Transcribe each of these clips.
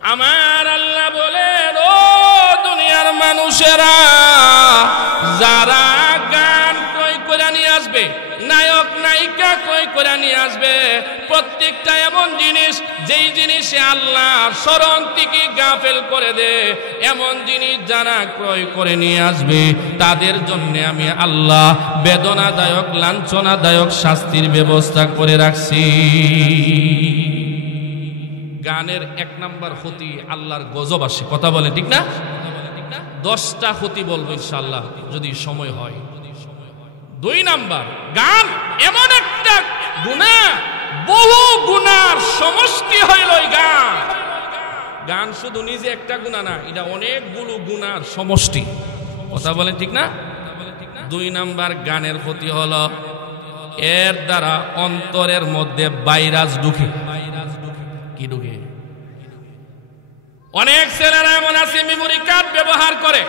আমার আল্লাহ বলেন, ও দুনিয়ার মানুষেরা, যারা গান ক্রয় করে নিয়ে আসবে, নায়ক নায়িকা ক্রয় করে নিয়ে আসবে, প্রত্যেকটা এমন জিনিস যেই জিনিসে আল্লাহর স্মরণ থেকে গাফেল করে দে, এমন জিনিস যারা ক্রয় করে নিয়ে আসবে তাদের জন্য আমি আল্লাহ বেদনাদায়ক লাঞ্ছনাদায়ক শাস্তির ব্যবস্থা করে রাখছি। গানের 1 নাম্বার ক্ষতি আল্লাহর গজব আসে। কথা বলে ঠিক না? 10টা ক্ষতি বলবো ইনশাআল্লাহ যদি সময় হয়। 2 নাম্বার, গান এমন একটা গুনাহ, বহু গুনার সমষ্টি হইল এই গান। গান শুধু নিজে একটা গুনাহ না, এটা অনেকগুলো গুনার সমষ্টি। কথা বলে ঠিক না? 2 নাম্বার গানের ক্ষতি হলো এর দ্বারা অন্তরের মধ্যে ভাইরাস ঢুকে। কি ঢুকে? অনেক ছেলেরা এমন আছে মেমোরি কার্ড ব্যবহার করে,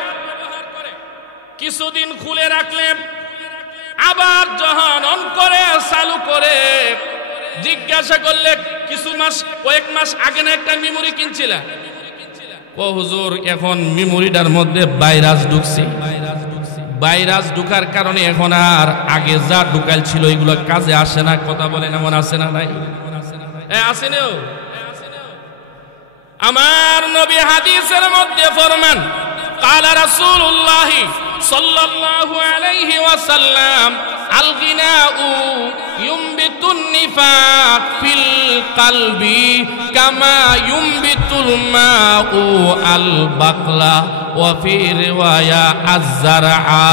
কিছুদিন খুলে রাখলে আবার যখন অন করে চালু করে, জিজ্ঞাসা করলে কয়েক মাস আগে না একটা মেমোরি কিনছিলা? ও হুজুর, এখন মেমোরিটার মধ্যে ভাইরাস ঢুকছে। ভাইরাস ঢুকার কারণে এখন আর আগে যা ঢুকাল ছিল এগুলো কাজে আসে না। কথা বলেন, এমন আছে না নাই? আছে না? আমার নবী হাদিসের মধ্যে ফরমান, ক্বালা রাসূলুল্লাহ সাল্লাল্লাহু আলাইহি ওয়াসাল্লাম, আল গিনাউ ইউমবিতুন নিফাক ফিল কলবি কামা ইউমবিতুল মাউ আল বাকলা ওয়া ফি রিওয়ায়া আয-যারআ।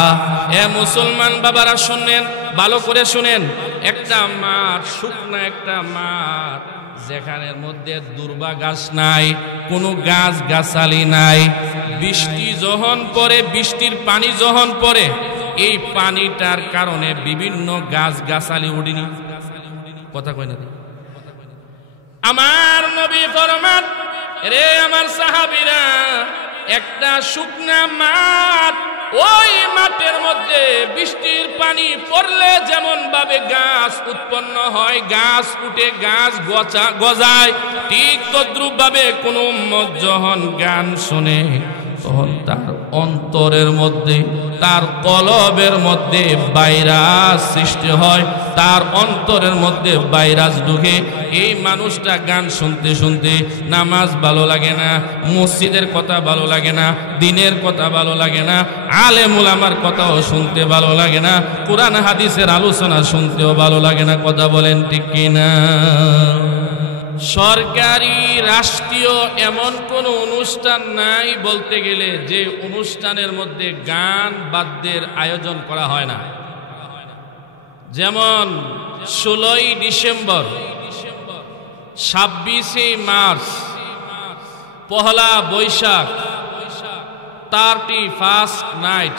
এ মুসলমান বাবারা শুনেন, ভালো করে শুনেন। একটা মাঠ, শুকনা একটা মাঠ, যেখানের মধ্যে দুর্বা গাছ নাই, কোনো গাছ গাছালি নাই, বৃষ্টি যখন পড়ে, বৃষ্টির পানি যখন পড়ে, এই পানিটার কারণে বিভিন্ন গাছ গাছালি উঠেনি। কথা কই না? আমার নবী ফরমান, রে আমার সাহাবীরা, একটা শুকনা মাঠ, ওই মাঠের মধ্যে বৃষ্টির পানি পড়লে যেমন ভাবে গাছ উৎপন্ন হয়, গাছ উঠে, গাছ গজায়, ঠিক তদ্রুপ ভাবে কোন উম্মত যখন গান শোনে তখন তার অন্তরের মধ্যে, তার কলবের মধ্যে ভাইরাস সৃষ্টি হয়, তার অন্তরের মধ্যে ভাইরাস ঢুকে। এই মানুষটা গান শুনতে শুনতে নামাজ ভালো লাগে না, মসজিদের কথা ভালো লাগে না, দ্বীনের কথা ভালো লাগে না, আলেম উলামার কথাও শুনতে ভালো লাগে না, কোরআন হাদিসের আলোচনা শুনতেও ভালো লাগে না। কথা বলেন ঠিক কিনা? সরকারি রাষ্ট্রীয় এমন কোন অনুষ্ঠান নাই বলতে গেলে যে অনুষ্ঠানের মধ্যে গান বাদ্যের আয়োজন করা হয় না। যেমন 16ই ডিসেম্বর, 26শে March, Pohela Boishakh, 31st night,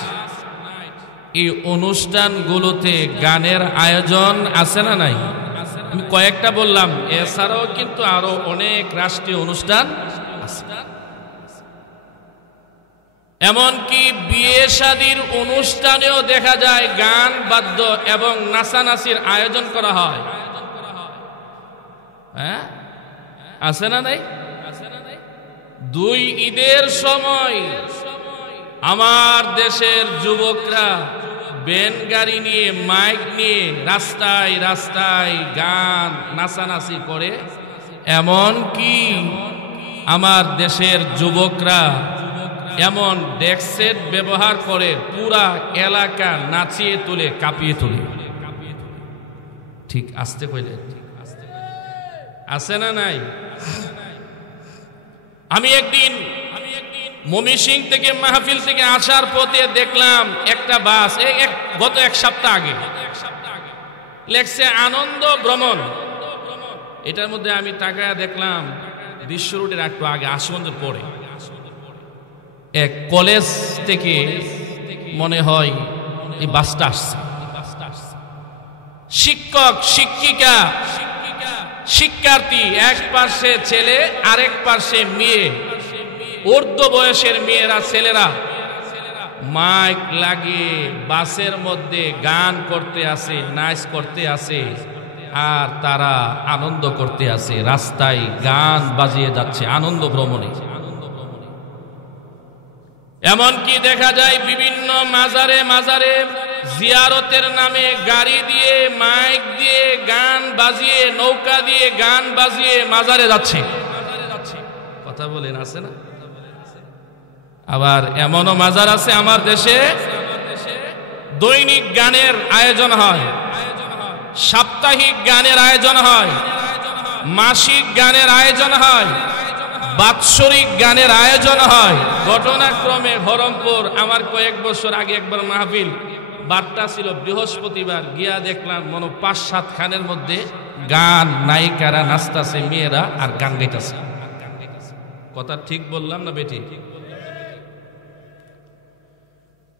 এই অনুষ্ঠানগুলোতে গানের আয়োজন আছে না নাই? আমি কয়েকটা বললাম, এছাড়াও কিন্তু আরো অনেক রাষ্ট্রীয় অনুষ্ঠান আছে। এমনকি বিয়ে শাদীর অনুষ্ঠানেও দেখা যায় গান বাদ্য এবং নাচানাচির আয়োজন করা হয়। হ্যাঁ, আছে না নাই? 2 ঈদের সময় আমার দেশের যুবকরা ব্যান্ড গাড়ি নিয়ে, মাইক নিয়ে রাস্তায় রাস্তায় গান নাচানাচি করে। এমন কি আমার দেশের যুবকরা এমন ডেক সেট ব্যবহার করে পুরা এলাকা নাচিয়ে তুলে, কাঁপিয়ে তুলে। ঠিক আসতে কইলে আছে না নাই? আমি একদিন ময়মনসিংহ থেকে, মাহফিল থেকে আসার পথে দেখলাম একটা বাস, গত 1 সপ্তাহ আগে লেখছে আনন্দ ভ্রমণ। এটার মধ্যে আমি তাকায়া দেখলাম বিশ্ব রোডের একটু আগে, আশুগঞ্জ পড়ে, এক কলেজ থেকে মনে হয় এই বাসটা আসছে। শিক্ষক, শিক্ষিকা, শিক্ষার্থী, এক পাশে ছেলে, আরেক পাশে মেয়ে, ঊর্ধ্ব বয়সের মেয়েরা, ছেলেরা মাইক লাগিয়ে বাসের মধ্যে গান করতে আসে, নাচ করতে আসে। আর তারা আনন্দ করতে আছে, রাস্তায় গান বাজিয়ে যাচ্ছে আনন্দ ভ্রমণে। এমনকি দেখা যায় বিভিন্ন মাজারে মাজারে জিয়ারতের নামে গাড়ি দিয়ে, মাইক দিয়ে, গান বাজিয়ে, নৌকা দিয়ে গান বাজিয়ে মাজারে যাচ্ছে। কথা বলেন, আছে না? আবার এমনও মাজার আছে আমার দেশে, দৈনিক গানের আয়োজন হয়, সাপ্তাহিক গানের আয়োজন হয়, মাসিক গানের আয়োজন হয়, বাৎসরিক গানের আয়োজন হয়। ঘটনাক্রমে হরমপুর আমার কয়েক বছর আগে একবার মাহফিল, বারটা ছিল বৃহস্পতিবার, গিয়া দেখলাম মনে ৫-৭ খানের মধ্যে গান, নায়িকারা নাচতেছে, মেয়েরা আর গান গাইতেছে। কথা ঠিক বললাম না বেটি?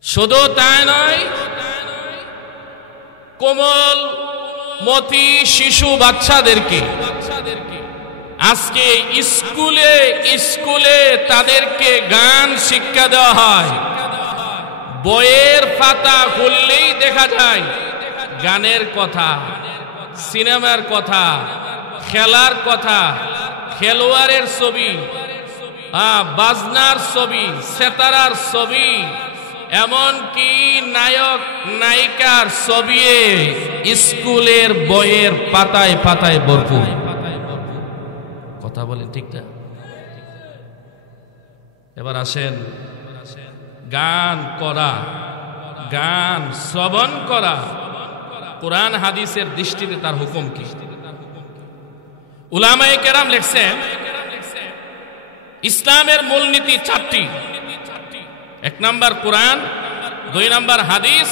শুধু তাই নয়, কোমল মতি শিশু বাচ্চাদেরকে আজকে স্কুলে স্কুলে তাদেরকে গান শিক্ষা দেওয়া হয়। বইয়ের পাতা খুললেই দেখা যায় গানের কথা, সিনেমার কথা, খেলার কথা, খেলোয়াড়ের ছবি, বাজনার ছবি, সেতারার ছবি, এমনকি নায়ক নায়িকার ছবি স্কুলের বইয়ের পাতায় পাতায় ভরপুর। কথা বলেন ঠিক না? এবার আসেন, গান করা, গান শ্রবণ করা কোরআন হাদিসের দৃষ্টিতে তার হুকুম কি? উলামায়ে কেরাম লিখছেন, ইসলামের মূলনীতি 4টি। 1 নম্বর কোরআন, 2 নম্বর হাদিস,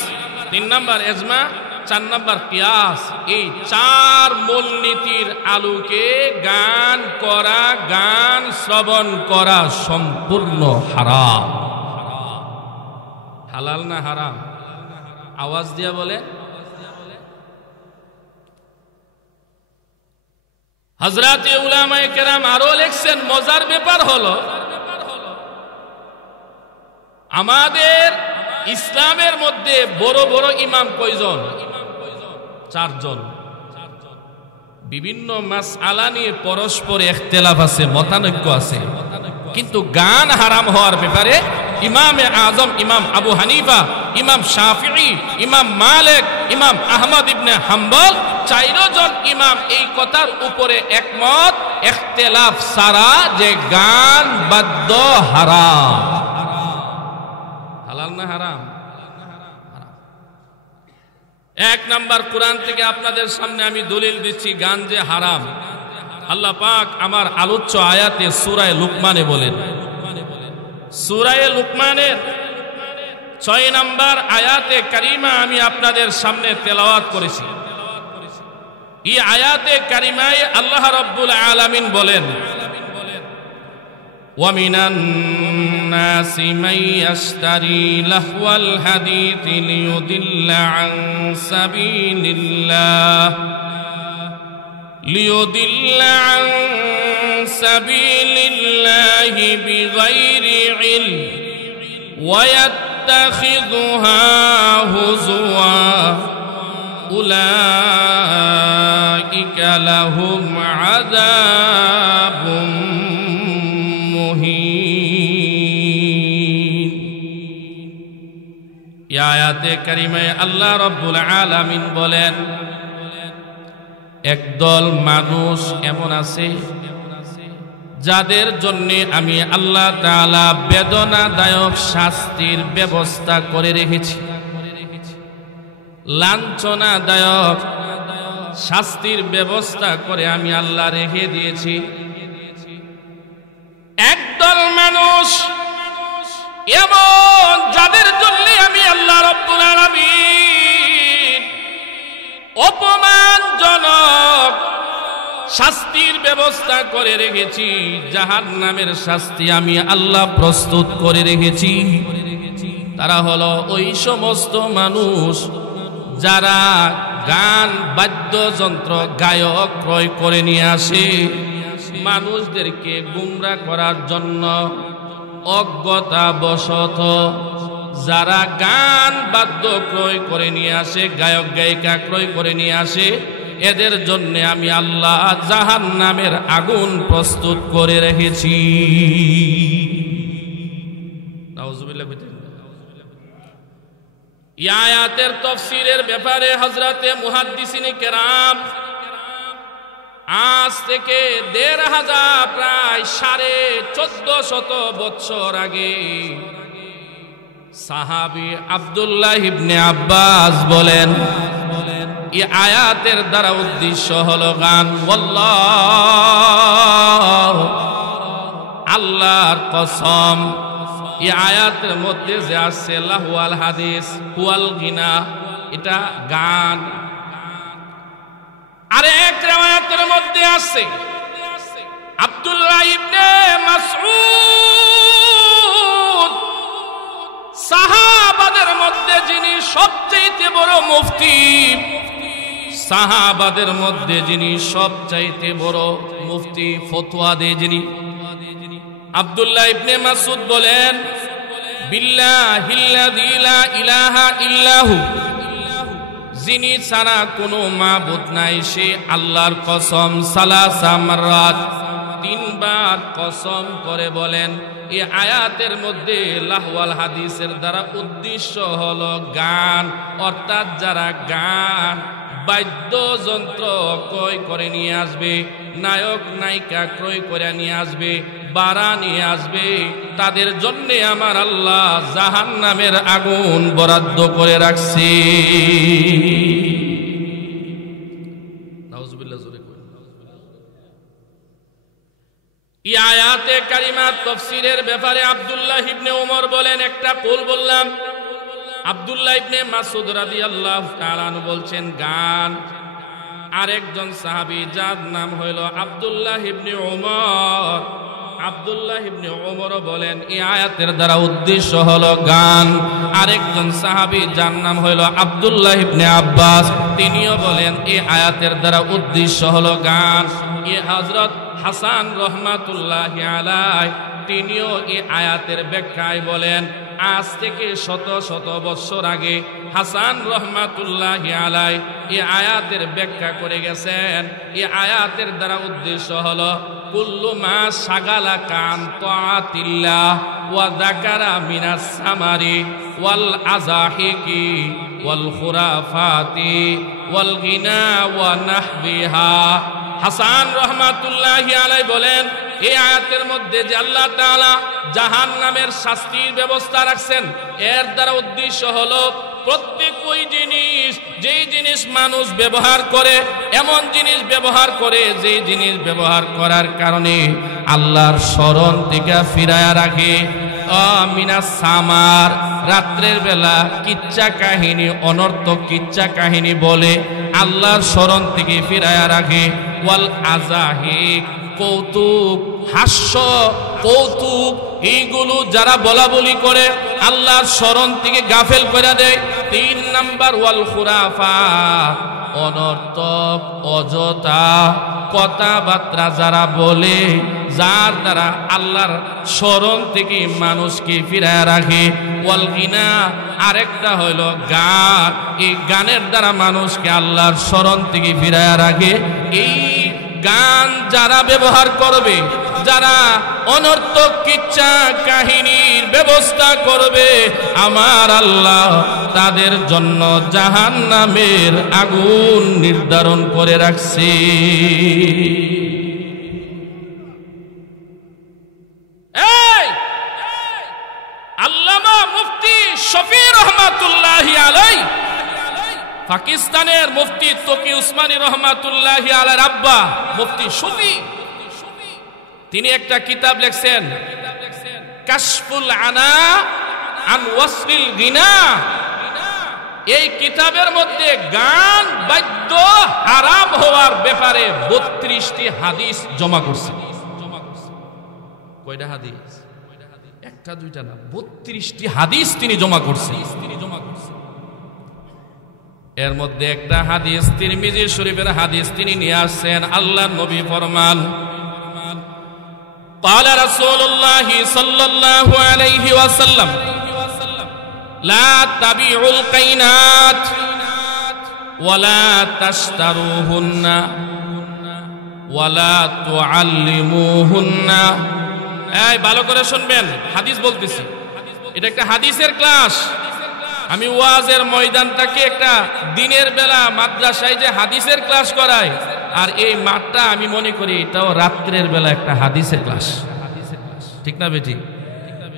3 নম্বর ইজমা, 4 নম্বর কিয়াস। এই 4 মূলনীতির আলোকে গান করা, গান শ্রবণ করা সম্পূর্ণ হারাম। হালাল না হারাম? আওয়াজ দিয়া বলে। হযরতে উলামায়ে কেরাম আরো লিখছেন, মজার ব্যাপার হলো আমাদের ইসলামের মধ্যে বড় বড় ইমাম কয়জন? 4 জন। বিভিন্ন মাসআলা নিয়ে পরস্পর ইখতিলাফ আছে, মতানৈক্য আছে, কিন্তু গান হারাম হওয়ার ব্যাপারে ইমামে আজম ইমাম আবু হানিফা, ইমাম শাফিঈ, ইমাম মালিক, ইমাম আহমদ ইবনে হাম্বল 4 জন ইমাম এই কথার উপরে একমত, ইখতিলাফ সারা, যে গান বাদ্য হারাম। হালাল না হারাম? 1 নাম্বার কোরআন থেকে আপনাদের সামনে আমি দলিল দিচ্ছি গান যে হারাম। আল্লাহ পাক আমার আলোচ্য আয়াতে সূরা লুকমানে বলেন, সূরা লুকমানের 6 নাম্বার আয়াতে কারিমা আমি আপনাদের সামনে তেলাওয়াত করেছি। এই আয়াতে কারিমায় আল্লাহ রাব্বুল আলামিন বলেন, وَمِنَ النَّاسِ مَن يَشْتَرِي لَهْوَ الْحَدِيثِ لِيُضِلَّ عَن سَبِيلِ اللَّهِ بِغَيْرِ عِلْمٍ وَيَتَّخِذُهَا هُزُوًا أُولَئِكَ لَهُمْ عَذَابٌ মুহিন। এই আয়াতে কারিমায় আল্লাহ রাব্বুল আলামিন বলেন, একদল মানুষ এমন আছে যাদের জন্য আমি আল্লাহ তাআলা বেদনাদায়ক শাস্তির ব্যবস্থা করে রেখেছি, লাঞ্ছনাদায়ক শাস্তির ব্যবস্থা করে আমি আল্লাহ রেখে দিয়েছি। একদল মানুষ এমন যাদের জন্য আমি আল্লাহ রাব্বুল আলামিন অপমানজনক শাস্তির ব্যবস্থা করে রেখেছি, জাহান্নামের শাস্তি আমি আল্লাহ প্রস্তুত করে রেখেছি। তারা হলো ওই সমস্ত মানুষ যারা গান বাদ্যযন্ত্র গায়ক ক্রয় করে নিয়ে আসে মানুষদেরকে গুমরা করার জন্য। অজ্ঞতাবশত যারা গান বাদ্য ক্রয় করে নিয়ে আসে, গায়ক গায়িকা ক্রয় করে নিয়ে আসে, এদের জন্য আমি আল্লাহ জাহান্নামের আগুন প্রস্তুত করে রেখেছি। নাউজুবিল্লাহ। এই আয়াতের তাফসীরের ব্যাপারে হযরতে মুহাদ্দিসিনে কেরাম আজ থেকে ১৫০০ প্রায় ১৪৫০ বছর আগে সাহাবী আব্দুল্লাহ ইবনে আব্বাস বলেন, এই আয়াতের দ্বারা উদ্দেশ্য হলো গান। ওয়াল্লাহ, আল্লাহর কসম, এই আয়াতের মধ্যে যে আছে লাহুয়াল হাদিস হুয়াল গিনা, এটা গান। আর এক riwayatের মধ্যে আছে আব্দুল্লাহ ইবনে মাসউদ সাহাবাদের মধ্যে যিনি সবচেয়ে বড় মুফতি, সাহাবাদের মধ্যে যিনি সবচাইতে বড় মুফতি, ফতোয়া দেয় যিনি, আব্দুল্লাহ ইবনে মাসউদ বলেন, বিল্লাহিল্লাযী লা ইলাহা ইল্লাহু, যিনি ছাড়া কোনো মাবুদ নাই সে আল্লাহর কসম, সালাসা মাররাত, ৩ বার কসম করে বলেন। এই আয়াতের মধ্যে লাহওয়াল হাদিসের দ্বারা উদ্দেশ্য হলো গান, অর্থাৎ যারা গান বাদ্যযন্ত্র ক্রয় করে নিয়ে আসবে, নায়ক নায়িকা ক্রয় করে নিয়ে আসবে, বাড়া নিয়ে আসবে, তাদের জন্য আমার আল্লাহ জাহান্নামের আগুন বরাদ্দ করে রাখছে। নাউজুবিল্লাহ। এই আয়াতে কারিমার তাফসীরের ব্যাপারে আব্দুল্লাহ ইবনে ওমর বলেন, একটা কৌল বললাম, আব্দুল্লাহ ইবনে মাসউদ রাদিয়াল্লাহু তাআলা আনহু বলছেন গান। আরেকজন সাহাবী যার নাম হইল আব্দুল্লাহ ইবনে ওমর, আব্দুল্লাহ ইবনে ওমর বলেন এই আয়াতের দ্বারা উদ্দেশ্য হলো গান। আরেকজন সাহাবী যার নাম হইল আব্দুল্লাহ ইবনে আব্বাস, তিনিও বলেন এই আয়াতের দ্বারা উদ্দেশ্য হলো গান। এ হযরত হাসান রহমাতুল্লাহি আলাইহি তিনিও এই আয়াতের ব্যাখ্যায় বলেন, আজ থেকে শত শত বছর আগে হাসান রহমাতুল্লাহি আলাইহি এই আয়াতের ব্যাখ্যা করে গেছেন। এই আয়াতের দ্বারা উদ্দেশ্য হলো কুল্লু মা শাগালাকা আন তাআতিল্লাহ ওয়া যাকারা মিনাস সামারি ওয়াল আযাহিকি ওয়াল খুরাফাতি ওয়াল গিনা ওয়া নাহবিহা। হাসান রহমাতুল্লাহি আলাইহি বলেন, এই আয়াতের মধ্যে যে আল্লাহ তাআলা জাহান্নামের শাস্তির ব্যবস্থা রাখছেন, এর দ্বারা উদ্দেশ্য হলো প্রত্যেক ওই জিনিস যেই জিনিস মানুষ ব্যবহার করে, এমন জিনিস ব্যবহার করে যেই জিনিস ব্যবহার করার কারণে আল্লাহর স্মরণ থেকে ফিরায়া রাখে। মিনাস সামার, রাত্রের বেলা কিচ্ছা কাহিনী, অনর্থক কিচ্ছা কাহিনী বলে আল্লাহর স্মরণ থেকে ফিরায়া রাখে। ওয়াল আযাহিক, কৌতুক, হাস্য, কৌতুক, এইগুলো যারা বলা বলি করে আল্লাহর স্মরণ থেকে গাফেল করে দেয়। ৩ নাম্বার ওয়াল খুরাফা, অনর্থক অযথা কথাবার্তা যারা বলে, যার দ্বারা আল্লাহর স্মরণ থেকে মানুষকে ফিরায় রাখে। ওয়াল গিনা, আরেকটা হইল গান, এই গানের দ্বারা মানুষকে আল্লাহর স্মরণ থেকে ফিরায় রাখে। এই গান যারা ব্যবহার করবে, যারা অনর্থক কিচ্ছা কাহিনীর ব্যবস্থা করবে, আমার আল্লাহ তাদের জন্য জাহান্নামের আগুন নির্ধারণ করে রাখছে। আল্লামা মুফতি শফি রহমাতুল্লাহি আলাইহি, পাকিস্তানের মুফতি তকি উসমানী রহমাতুল্লাহি আলাইহির আব্বা মুফতি শফি, তিনি একটা কিতাব লিখছেন কাশফুল আনা আন ওয়াসফিল গিনা। এই কিতাবের মধ্যে গান বাদ্য হারাম হওয়ার ব্যাপারে 32টি হাদিস জমা করছে। কয়টা হাদিস? একটা দুইটা না, 32টি হাদিস তিনি জমা করছেন। এর মধ্যে একটা হাদিস তিরমিজি শরীফের হাদিস তিনি নিয়ে আসছেন। আল্লাহর নবী ফরমান, قال رسول الله صلى الله عليه وسلم لا تبيعوا القينات ওয়ালা তাশতারুহুন্না ওয়ালা তুআল্লিমুহুন্না। এই ভালো করে শুনবেন, হাদিস বলতেছি, এটা একটা হাদিসের ক্লাস। আমি ওয়াজের ময়দানটাকে একটা দিনের বেলা মাদ্রাসায় যে হাদিসের ক্লাস করায়, আর এই মাঠটা আমি মনে করি এটাও রাত্রের বেলা একটা হাদিসের ক্লাস, ঠিক না বেটি?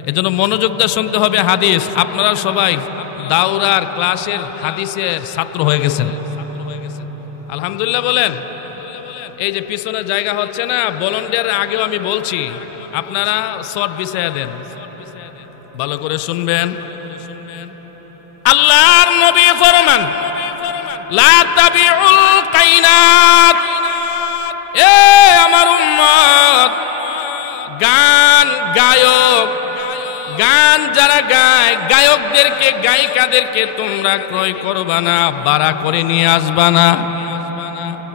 এজন্য মনোযোগ দিয়ে শুনতে হবে হাদিস। আপনারা সবাই দাওরার ক্লাসের হাদিসের ছাত্র হয়ে গেছেন, আলহামদুলিল্লাহ বলেন। এই যে পিছনে জায়গা হচ্ছে না, ভলান্টিয়ার আগেও আমি বলছি, আপনারা শর্ট বিছায়া দেন, ভালো করে শুনবেন। আল্লাহর নবী ফরমান, লা তাবিউল কাইনাত। এ আমার উম্মত, গান গায়ক, গান যারা গায়, গায়কদেরকে গায়িকাদেরকে তোমরা ক্রয় করবা না, ভাড়া করে নিয়ে আসবা না।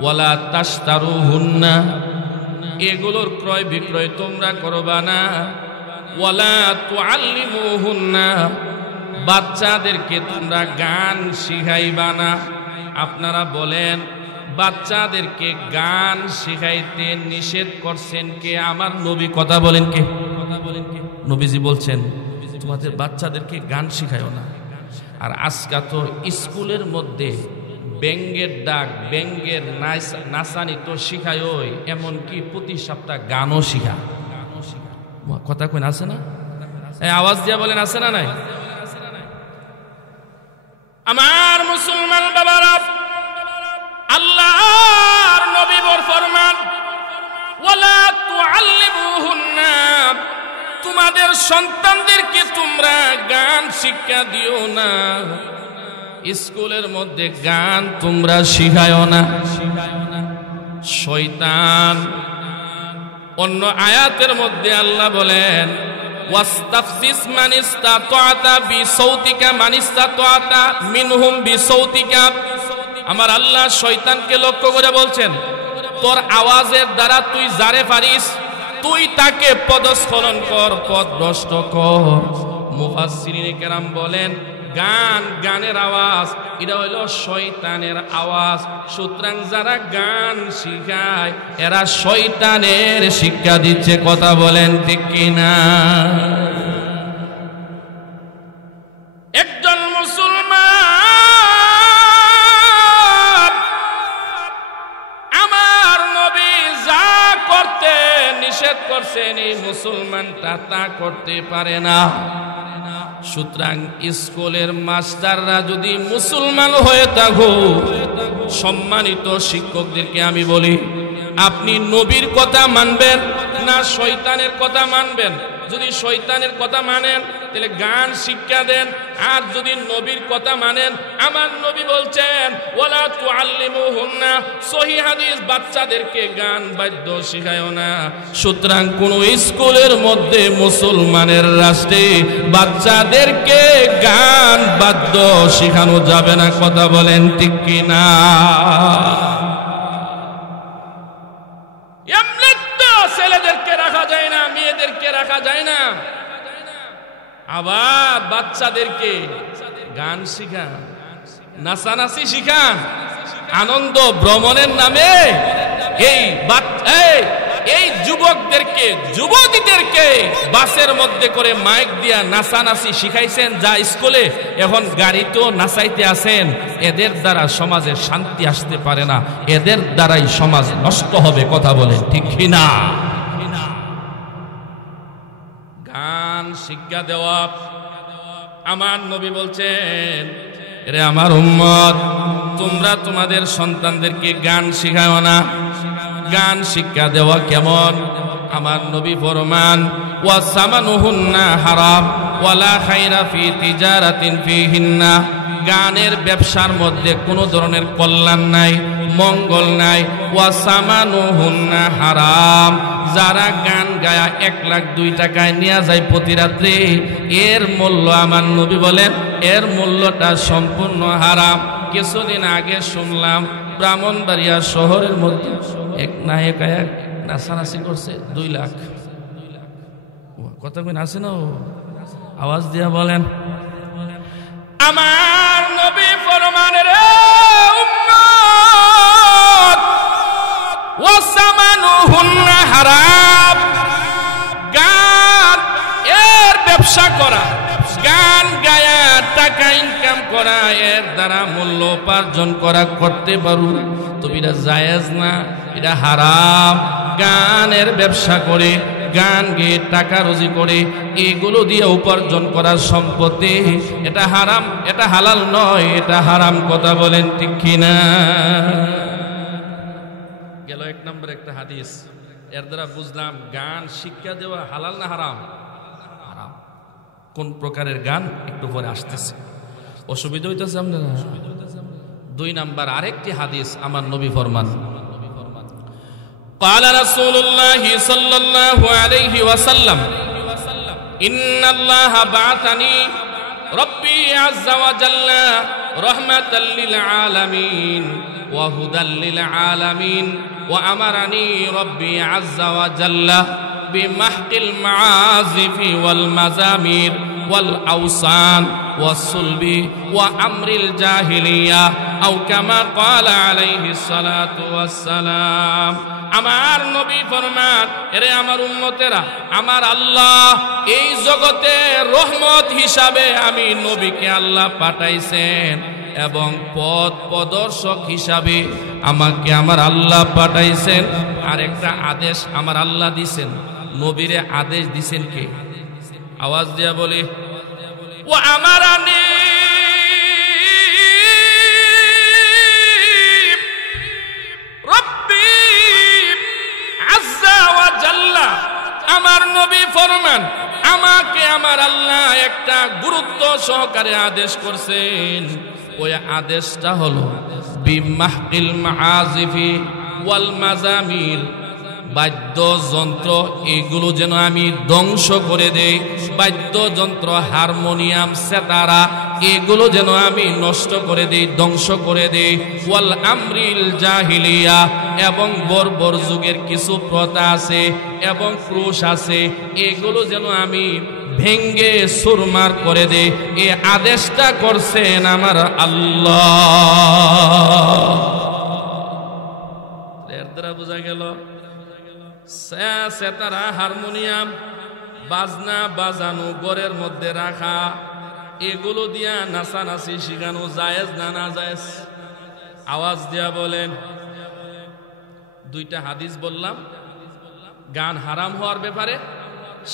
ওয়ালা তাশতারুহুন্না, এগুলোর ক্রয় বিক্রয় তোমরা করবা না। ওয়ালা তুআল্লিমুহুন্না, বাচ্চাদেরকে তোমরা গান শিখাইবা না। আপনারা বলেন, বাচ্চাদেরকে গান শিখাইতে নিষেধ করছেন কে? আমার নবী। কথা বলেন কে? নবীজি বলছেন তোমাদের বাচ্চাদেরকে গান শিখায়ও না। আর আজকে তো স্কুলের মধ্যে ব্যঙ্গের ডাক, ব্যঙ্গের নাচানি তো শিখায়, এমনকি প্রতি সপ্তাহ গানও শিখা। কথা কই আছে না? আওয়াজ দিয়া বলেন আছে না নাই? আমার মুসলমান বাবারা, আল্লাহর নবী বর ফরমান, ওয়ালা তুআল্লিমুহুন্না, তোমাদের সন্তানদেরকে তোমরা গান শিক্ষা দিও না। স্কুলের মধ্যে গান তোমরা শিখায়ও না। শয়তান অন্য আয়াতের মধ্যে আল্লাহ বলেন, ওয়াস্তাফজিস মান ইসতাতা'তা বিসাউতিকা মান ইসতাতা'তা মিনহুম বিসাউতিকা। আমার আল্লাহ শয়তানকে লক্ষ্য করে বলছেন, তোর আওয়াজের দ্বারা তুই যারে পারিস তুই তাকে পদস্খলন কর, পথভ্রষ্ট কর। মুফাসসিরিনে কেরাম বলেন, গান, গানের আওয়াজ এটা হলো শয়তানের আওয়াজ। সুতরাং যারা গান শিখায় এরা শয়তানের শিক্ষা দিচ্ছে। কথা বলেন ঠিক কিনা? একজন মুসলমান, আমার নবী যা করতে নিষেধ করছেন এই মুসলমানটা তা করতে পারে না। সুতরাং স্কুলের মাস্টাররা যদি মুসলমান হয়ে থাকো, সম্মানিত শিক্ষকদেরকে আমি বলি, আপনি নবীর কথা মানবেন না শয়তানের কথা মানবেন? যদি শয়তানের কথা মানেন তাহলে গান শিক্ষা দেন, আর যদি নবীর কথা মানেন, আমার নবী বলছেন ওয়ালা তুআল্লিমুহুন্না, সহিহ হাদিস, বাচ্চাদেরকে গান বাদ্য শিখায়ও না। সুতরাং কোন স্কুলের মধ্যে মুসলমানের রাষ্ট্রে বাচ্চাদেরকে গান বাদ্য শেখানো যাবে না। কথা বলেন ঠিক কিনা? এমনি তো ছেলেদেরকে রাখা যায় না, মেয়েদেরকে রাখা যায় না, আবার বাচ্চাদেরকে গান শিখান, নাচানাচি শিখান, আনন্দ ভ্রমণের নামে এই যুবকদেরকে, যুবতীদেরকে বাসের মধ্যে করে মাইক দিয়া নাচানাচি শিখাইছেন যা স্কুলে, এখন গাড়িতেও নাচাইতে আসেন। এদের দ্বারা সমাজে শান্তি আসতে পারে না, এদের দ্বারাই সমাজ নষ্ট হবে। কথা বলেন ঠিক কিনা? গান শিক্ষা দেওয়া, আমার নবী বলছেন, রে আমার উম্মত, তোমরা তোমাদের সন্তানদেরকে গান শিখাও না। গান শিক্ষা দেওয়া কেমন? আমার নবী ফরমান, ওয়াসামানুহুন্না হারাম ওয়ালা খায়রা ফি তিজারাতিন ফিহিন্না। গানের ব্যবসার মধ্যে কোনো ধরনের কল্যাণ নাই, মঙ্গল নাই। ওয়াসামানুহুন্না হারাম, যারা গান গায়া 1 লাখ 2 টাকায় নিয়ে যায় প্রতি রাত্রে, এর মূল্য আমার নবী বলেন এর মূল্যটা সম্পূর্ণ হারাম। কিছুদিন আগে শুনলাম ব্রাহ্মণবাড়িয়া শহরের মধ্যে এক নায়ক নাচানাচি করছে 2 লাখ। কথা কই আছে না? আওয়াজ দিয়া বলেন। আমার নবী ফরমান, রে হারাম। গান এর ব্যবসা করা, গান গায়া টাকা ইনকাম করা, এর দ্বারা মূল্য উপার্জন করা করতে পারো, তবে এটা জায়েজ না, এটা হারাম। গানের ব্যবসা করে, গান গেয়ে টাকা রুজি করে, এগুলো দিয়ে উপার্জন করার সম্পত্তি, এটা হারাম, এটা হালাল নয়, এটা হারাম। কথা বলেন ঠিক কিনা? গেল এক নম্বর একটা হাদিস, এর দ্বারা বুঝলাম গান শিক্ষা দেওয়া হালাল না হারাম? হারাম। কোন প্রকারের গান একটু পরে আসতেছে, অসুবিধা হইতেছে আপনারা? 2 নাম্বার আরেকটি হাদিস আমার নবী ফরমান, قال رسول الله صلى الله عليه وسلم إن الله بعثني ربي عز وجل رحمة للعالمين وهدى للعالمين وأمرني ربي عز وجل بمحق المعازف والمزامير والأوصان والصلب وأمر الجاهلية أو كما قال عليه الصلاة والسلام। আমার নবী ফরমান, এরে আমার উম্মতেরা, আমার আল্লাহ এই জগতে রহমত হিসাবে আমি নবীকে আল্লাহ পাঠাইছেন, এবং পথ প্রদর্শক হিসাবে আমাকে আমার আল্লাহ পাঠাইছেন। আর একটা আদেশ আমার আল্লাহ দিছেন, নবীরে আদেশ দিছেন কে? আওয়াজ দিয়া বলি, ও আমারানি রব্বি আজ্জা ওয়া জাল্লা। আমার নবী ফরমান, আমাকে আমার আল্লাহ একটা গুরুত্ব সহকারে আদেশ করছেন। ওই আদেশটা হলো বিমাহকিল মাআজিফি ওয়াল মাজামির, বাদ্যযন্ত্র এগুলো যেন আমি ধ্বংস করে দেই, বাদ্যযন্ত্র হারমোনিয়াম সেতারা এগুলো যেন আমি নষ্ট করে দেই, ধ্বংস করে দেই। ওয়াল আমরিল জাহিলিয়া, এবং বর্বর যুগের কিছু প্রথা আছে এবং ক্রুশ আছে, এগুলো যেন আমি ভেঙ্গে সুরমার করে দেই। এই আদেশটা করছেন আমার আল্লাহ। এর দ্বারা বোঝা গেল সেতারা, হারমোনিয়াম, বাজনা বাজানো ঘরের মধ্যে রাখা, এগুলো দিয়া নাচানাচি শিখানো জায়েজ না না জায়েজ? আওয়াজ দিয়া বলেন। 2টা হাদিস বললাম গান হারাম হওয়ার ব্যাপারে,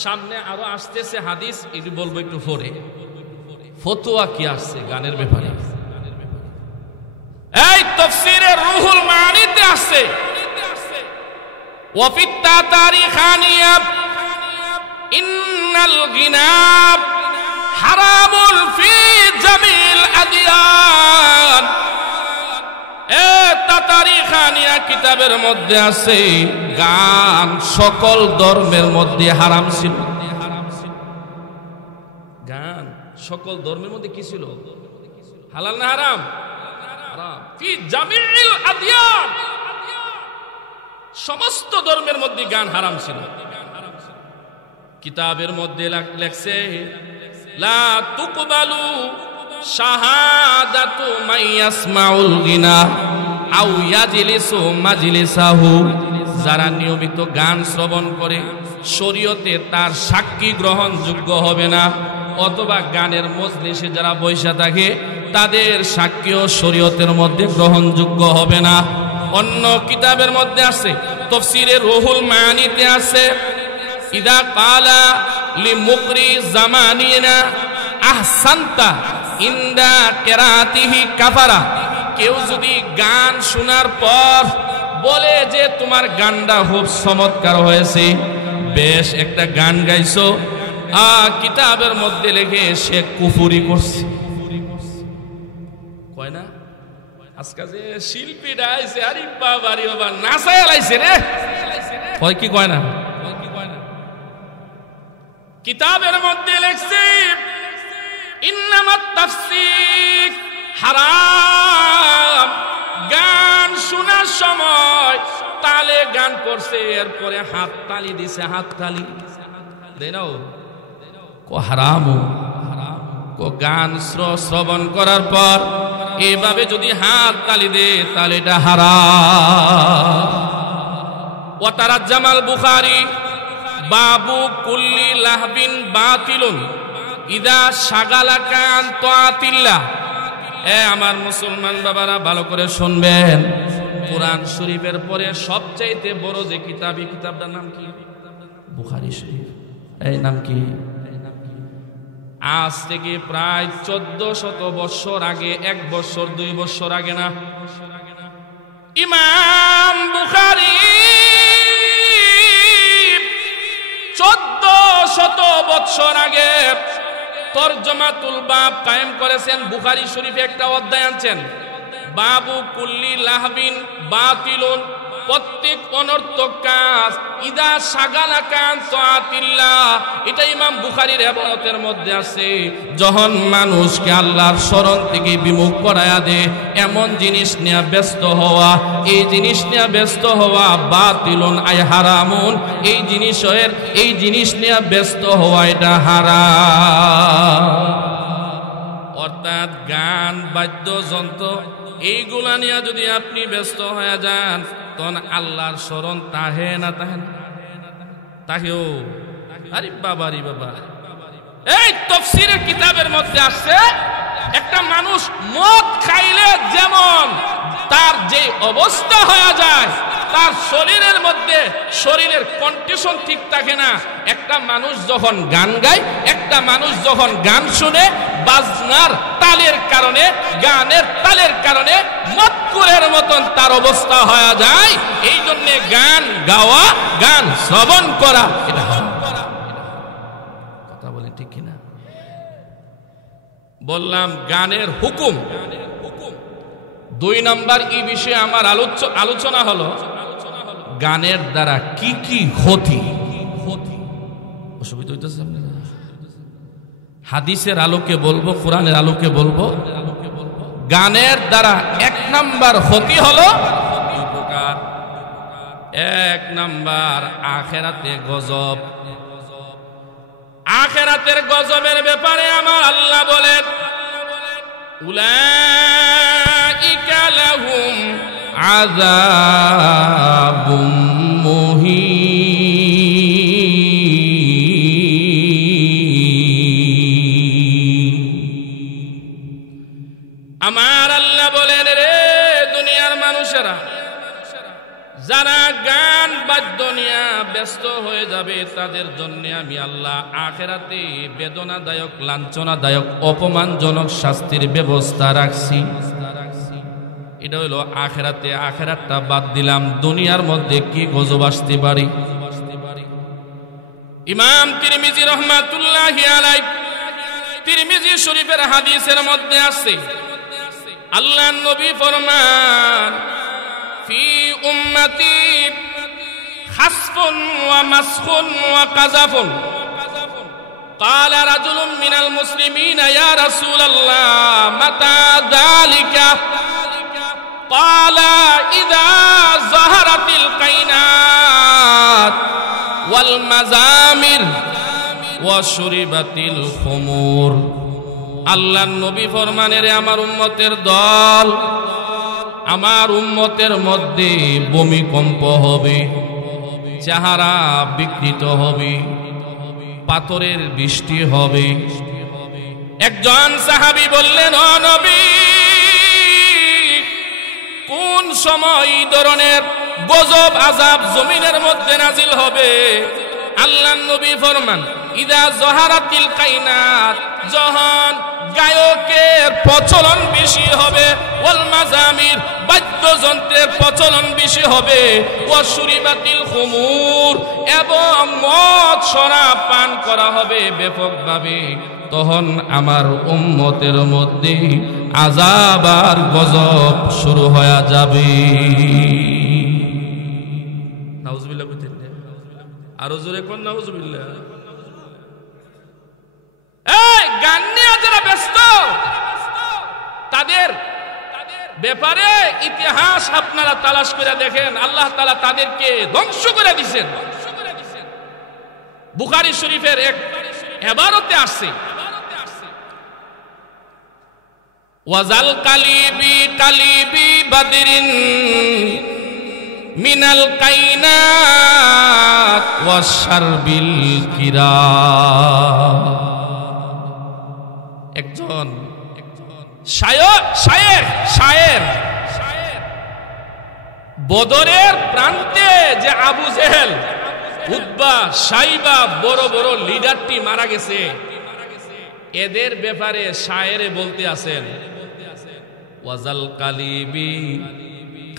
সামনে আরো আসতেছে হাদিস, এটি বলবো একটু পরে। ফতোয়া কি আসছে গানের ব্যাপারে? এই তাফসীরে রুহুল মানিতে আসছে, وفي التاريخانية إن الغناء حرام في جميع الأديان। তারিখানিয়া কিতাবের মধ্যে আছে গান সকল ধর্মের মধ্যে হারাম ছিল। গান সকল ধর্মের মধ্যে কি ছিল? হালাল না হারাম? হারাম। ফি জামিল আদিয়ান, সমস্ত ধর্মের মধ্যে গান হারাম ছিল। কিতাবের মধ্যে লেখছে লা তুকবালু শাহাদাতু মাইয়াসমাউল গিনা আও ইয়াজলিসু মাজলিসাহু। যারা নিয়মিত গান শ্রবণ করে শরীয়তে তার সাক্ষী গ্রহণযোগ্য হবে না, অথবা গানের মজলিসে যারা বৈশা থাকে তাদের সাক্ষীও শরীয়তের মধ্যে গ্রহণযোগ্য হবে না। অন্য কিতাবের মধ্যে আছে, তাফসীরে রুহুল মানিতে আছে, ইদা কালা লিমুকরি জামানিনা আহসানতা ইনদা কিরাতিহি কাফারা। কেউ যদি গান শোনার পর বলে যে তোমার গানটা খুব চমৎকার হয়েছে, বেশ একটা গান গাইছো, কিতাবের মধ্যে লেখে সে কুফরি করছে। কয় না আজকে যে শিল্পীরা আইছে, আরে বাবা রে বাবা নাচায় লাইছে রে, কয় কি কয় না? কিতাবের মধ্যে লেখছে ইন্নামাত তাফসীক হারাম। গান শোনার সময় তালে গান করছে, এরপরে হাত তালি দিছে, হাত তালি দেনাও কো হারাম। গান শ্রবণ করার পর এভাবে যদি হাত তালি দে তাহলে এটা হারাম। ওয়াতারাজ্জামাল বুখারী বাবু কুল্লি লাহবিন বাতিলুন ইদা শাগালাকা আন তাআতিল্লাহ। আমার মুসলমান বাবারা ভালো করে শুনবেন, কুরআন শরীফের পরে সবচাইতে বড় যে কিতাব, এই কিতাবটার নাম কি? বুখারী শরীফ। এই নাম কি? আজ থেকে প্রায় 1400 বছর আগে, 1 বছর 2 বছর আগে না, ইমাম বুখারী 1400 বছর আগে তরজমাতুল বাব কায়েম করেছেন। বুখারী শরীফে একটা অধ্যায় আনছেন, বাবু কুল্লি লাহবিন বাতিলুন, প্রত্যেক অনর্থক কাজ ইদা শাগালাকা আন তাআতিল্লাহ। এটা ইমাম বুখারীর ইবারতের মধ্যে আছে, যখন মানুষকে আল্লাহর স্মরণ থেকে বিমুখ করায়া দে এমন জিনিস নিয়ে ব্যস্ত হওয়া, এই জিনিস নিয়ে ব্যস্ত হওয়া বাতিলুন আই হারামুন, এই জিনিস নিয়ে ব্যস্ত হওয়া এটা হারাম। অর্থাৎ গান, বাদ্যযন্ত্র এইগুলা নিয়ে যদি আপনি ব্যস্ত হয়ে যান, তখন আল্লাহর স্মরণ তাহে না তাহে না তাহেও। আরে বাবা রে বাবা, এই তাফসীরের কিতাবের মধ্যে আসছে একটা মানুষ মদ খাইলে যেমন তার যে অবস্থা হয়ে যায়, তার শরীরের মধ্যে শরীরের কন্ডিশন ঠিক থাকে না। একটা মানুষ যখন গান গায়, একটা মানুষ যখন গান শুনে, বাজনার তালের কারণে, গানের তালের কারণে মক্কুরের মতন তার অবস্থা হয়ে যায়। এই জন্য গান গাওয়া, গান শ্রবণ করা এটা কথা বলে ঠিক কিনা? বললাম গানের হুকুম। 2 নাম্বার এই বিষয়ে আমার আলোচনা হলো গানের দ্বারা কি কি ক্ষতি। অসুবিধা হইতেছে আপনারা? হাদিসের আলোকে বলবো, কোরআনের আলোকে বলবো। গানের দ্বারা 1 নাম্বার ক্ষতি হলো 2 প্রকার। 1 নাম্বার আখিরাতে গজব। আখিরাতের গজবের ব্যাপারে আমার আল্লাহ বলেন, উলাইকা লাহুম আযাবুম মুহিন। আমার আল্লাহ বলেন, রে দুনিয়ার মানুষেরা, যারা গান বাদ্য নিয়ে ব্যস্ত হয়ে যাবে, তাদের জন্য আমি আল্লাহ আখিরাতে বেদনাদায়ক, লাঞ্ছনাদায়ক, অপমানজনক শাস্তির ব্যবস্থা রাখছি। এটা হইল আখিরাতে। আখিরাতটা বাদ দিলাম, দুনিয়ার মধ্যে কি গজব আসতে পারে। ইমাম তিরমিজি রহমাতুল্লাহি আলাইহি তিরমিজি শরীফের হাদিসের মধ্যে আছে, আল্লাহর নবী ফরমান, ফি উম্মতি খাসফুন ওয়া মাসখুন ওয়া কাযাফুন। قال رجل من المسلمين يا رسول الله متى ذلك؟ قال إذا ظهرت القينات والمزامر وشربت الخمور। আল্লাহর নবী ফরমানে, রে আমার উম্মতের দল, আমার উম্মতের মধ্যে ভূমিকম্প হবে, চেহারা বিকৃত হবে, পাথরের বৃষ্টি হবে। একজন সাহাবী বললেন, ও নবী, কোন সময় এই ধরনের গজব আযাব জমিনের মধ্যে নাজিল হবে? আল্লাহর নবী ফরমান, ইদা জহারাতিল কাইনাত, যখন গায়কের প্রচলন বেশি হবে, ওয়াল মাজামির, বাদ্যযন্ত্রের প্রচলন বেশি হবে, ওয়া শুরিবাতিল খুমুর, এবং মদ শরাব পান করা হবে ব্যাপকভাবে, তখন আমার উম্মতের মধ্যে আযাব আর গজব শুরু হয়ে যাবে। নাউজুবিল্লাহ কইতেন, আরো জোরে কোন নাউজুবিল্লাহ। এই গান নিয়ে যারা ব্যস্ত, তাদের ব্যাপারে ইতিহাস আপনারা তালাশ করে দেখেন, আল্লাহ তাআলা তাদেরকে ধ্বংস করে দিয়েছেন। বুখারী শরীফের এক ইবারতে আছে, ওয়াজাল কালিবি কালিবি বাদরিন মিনাল কাইনাত ওয়াশারবিল কিরাম। একজন শায়ের বদরের প্রান্তে যে আবু জেহেল, উতবা, সাইবা বড় বড় লিডারটি মারা গেছে, এদের ব্যাপারে শায়েরে বলতে আছেন, ওয়াজাল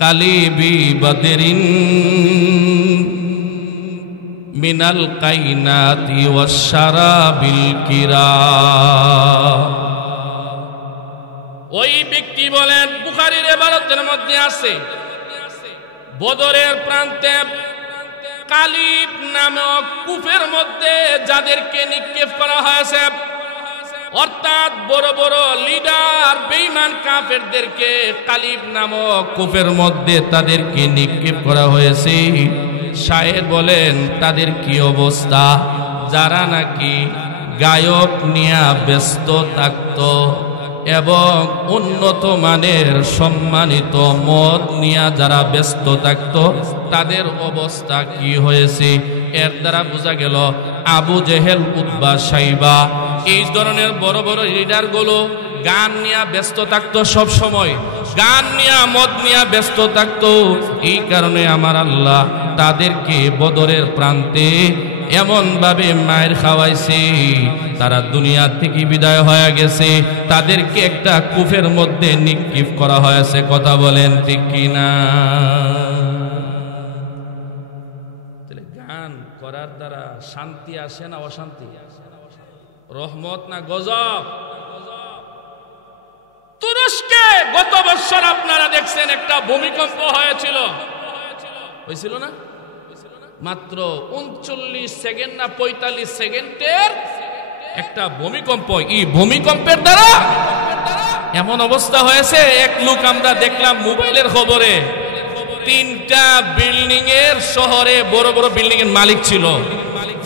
কালিবি বদরিন মিনাল কাইনাতি ওয়াশারাবিল কিরাম। ওই ব্যক্তি বলেন, বুখারীর ইবারতের মধ্যে আছে, বদরের প্রান্তে কালিব নামক কূপের মধ্যে যাদেরকে নিক্ষেপ করা হয়েছে, অর্থাৎ বড় বড় লিডার বেঈমান কাফেরদেরকে কালিব নামক কূপের মধ্যে তাদেরকে নিক্ষেপ করা হয়েছে। শায়ের বলেন, তাদের কি অবস্থা? যারা নাকি গায়ক নিয়ে ব্যস্ত থাকত এবং উন্নত মানের সম্মানিত মদ নিয়ে যারা ব্যস্ত থাকত, তাদের অবস্থা কি হয়েছে? এর দ্বারা বোঝা গেল আবু জেহেল, উতবা, সাইবা এই ধরনের বড় বড় লিডারগুলো গান নিয়ে ব্যস্ত থাকতো, সব সময় গান নিয়ে মদ নিয়ে ব্যস্ত থাকতো। এই কারণে আমার আল্লাহ তাদেরকে বদরের প্রান্তে এমন ভাবে মায়ের খাওয়াইছে, তারা দুনিয়া থেকে বিদায় হয়ে গেছে, তাদেরকে একটা কূপের মধ্যে নিক্ষেপ করা হয়েছে। কথা বলেন ঠিক কিনা? গান করার দ্বারা শান্তি আসে না অশান্তি? রহমত না গজব? তুরস্কে গত বছর আপনারা দেখছেন একটা ভূমিকম্প হয়েছিল না? মাত্র 39 সেকেন্ড না 45 সেকেন্ডের একটা ভূমিকম্প। এই ভূমিকম্পের দ্বারা এমন অবস্থা হয়েছে, এক লোক আমরা দেখলাম মোবাইলের খবরে, 3টা বিল্ডিং এর শহরে বড় বড় বিল্ডিং এর মালিক ছিল।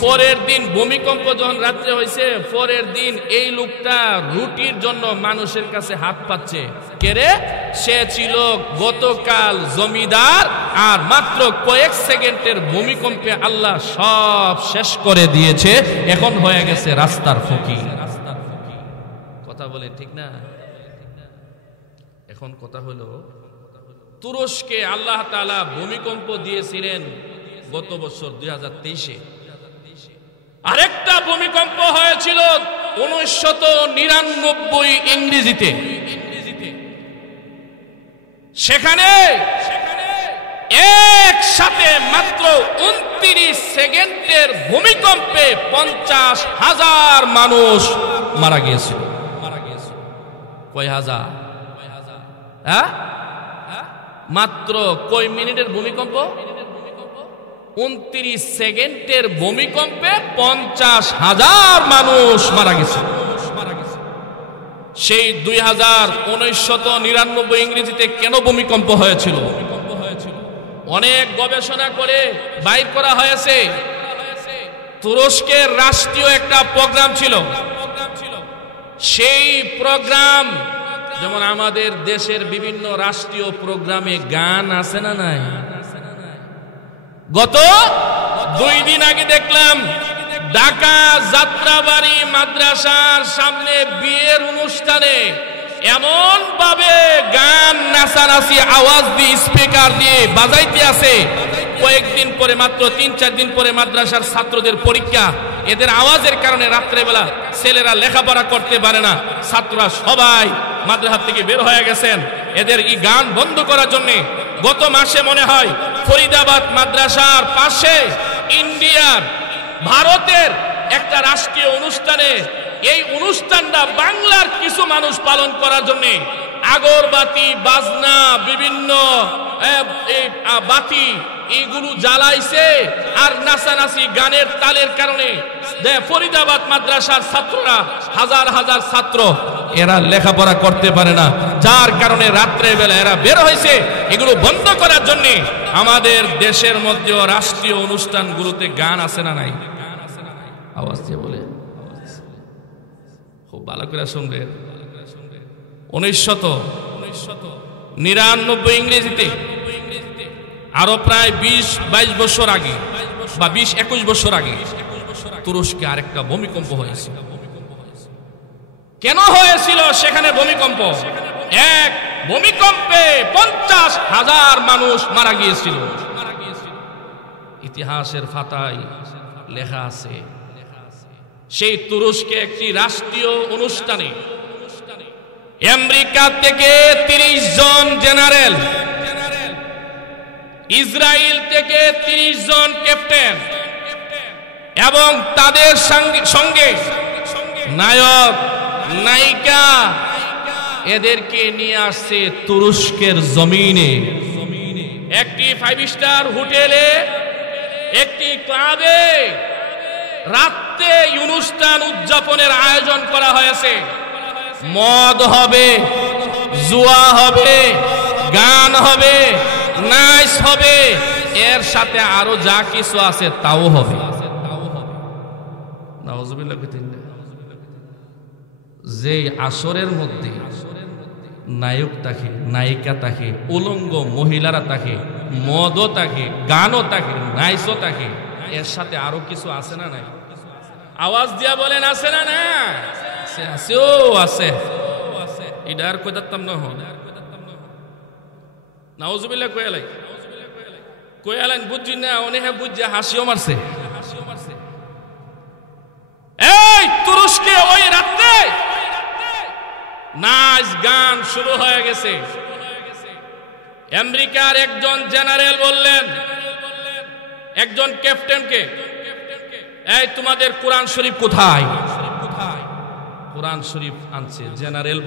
পরের দিন ভূমিকম্প যখন রাত্রে হয়েছে, পরের দিন এই লোকটা রুটির জন্য মানুষের কাছে হাত পাচ্ছে। কেরে? সে ছিল গতকাল জমিদার, আর মাত্র কয়েক সেকেন্ডের ভূমিকম্পে আল্লাহ সব শেষ করে দিয়েছে, এখন হয়ে গেছে রাস্তার ফকির। কথা বলে ঠিক না? এখন কথা হলো, তুরস্কে আল্লাহ তাআলা ভূমিকম্প দিয়েছিলেন গত বছর 2023-এ। আরেকটা ভূমিকম্প হয়েছিল 1999 ইংরেজিতে। সেখানে একসাথে মাত্র 29 সেকেন্ডের ভূমিকম্পে 50,000 মানুষ মারা গিয়েছিল। কয় হাজার? হ্যাঁ, মাত্র কয় মিনিটের ভূমিকম্প? 29 সেকেন্ডের ভূমিকম্পে 50,000 মানুষ মারা গেছে। সেই 1999 ইংরেজিতে কেন ভূমিকম্প হয়েছিল? অনেক গবেষণা করে বাইর করা হয়েছে, তুরস্কের রাষ্ট্রীয় একটা প্রোগ্রাম ছিল। সেই প্রোগ্রাম, যেমন আমাদের দেশের বিভিন্ন রাষ্ট্রীয় প্রোগ্রামে গান আছে না নাই? গত 2 দিন আগে দেখলাম ঢাকা যাত্রাবাড়ি মাদ্রাসার সামনে বিয়ের অনুষ্ঠানে এমন ভাবে গান নাচানাচি আওয়াজ দিয়ে স্পিকার দিয়ে বাজাইতে আছে। কয়েকদিন পরে, মাত্র 3-4 দিন পরে মাদ্রাসার ছাত্রদের পরীক্ষা। এদের আওয়াজের কারণে রাত্রেবেলা ছেলেরা লেখাপড়া করতে পারে না, ছাত্ররা সবাই মাদ্রাসা থেকে বের হয়ে গেছেন। এদের এই গান বন্ধ করার জন্য গত মাসে মনে হয় ফরিদাবাদ মাদ্রাসার পাশে ইন্ডিয়ার, ভারতের একটা রাষ্ট্রীয় অনুষ্ঠানে, এই অনুষ্ঠানটা বাংলার কিছু মানুষ পালন করার জন্য আগরবাতি, বাজনা, বিভিন্ন বাতি এইগুলো জ্বালাইছে। আর নাচানাচি গানের তালের কারণে ফরিদাবাদ মাদ্রাসার ছাত্ররা, হাজার হাজার ছাত্র, এরা লেখাপড়া করতে পারে না, যার কারণে রাত্রে বেলা এরা বের হয়েছে এগুলো বন্ধ করার জন্য। আমাদের দেশের মধ্যেও রাষ্ট্রীয় অনুষ্ঠানগুলোতে গান আছে না নাই? আওয়াজ দিয়ে বলে, খুব ভালো করে শুনবেন। 1999 ইংরেজিতে আরো প্রায় 20-22 বছর আগে বা 20-21 বছর আগে তুরস্কে আরেকটা ভূমিকম্প হয়েছিল। কেন হয়েছিল সেখানে ভূমিকম্প? এক ভূমিকম্পে 50,000 মানুষ মারা গিয়েছিল। ইতিহাসের পাতায় লেখা আছে সেই তুরস্কে একটি রাষ্ট্রীয় অনুষ্ঠানে আমেরিকা থেকে 30 জন জেনারেল, ইসরায়েল থেকে 30 জন ক্যাপ্টেন এবং তাদের সঙ্গে নায়ক নায়িকা এদেরকে নিয়ে আসছে তুরস্কের জমিনে একটি 5 স্টার হোটেলে, একটি ক্লাবে রাতে অনুষ্ঠান উদযাপনের আয়োজন করা হয়েছে। মদ হবে, জুয়া হবে, গান হবে, নাচ হবে, এর সাথে আরো যা কিছু আছে তাও হবে। যে আসরের মধ্যে নায়ক থাকে, নায়িকা থাকে, উলঙ্গ মহিলারা থাকে, মদও থাকে, গানও থাকে, নাচও থাকে, এর সাথে আরো কিছু আছে না নাই? আওয়াজ দিয়া বলেন আছে না না? আছে, ও আছে। এটা আর কই দিতাম না, নাউজুবিল্লাহ কয়ালাইন বুঝছি না, অনেকে বুঝছে হাসিও মারছে। এই তুরস্কে ওই রাতে নাচ গান শুরু হয়ে গেছে। আমেরিকার একজন জেনারেল বললেন একজন ক্যাপ্টেনকে, এই তোমাদের কোরআন শরীফ কোথায়? কোরআন শরীফ আনছে। জেনারেল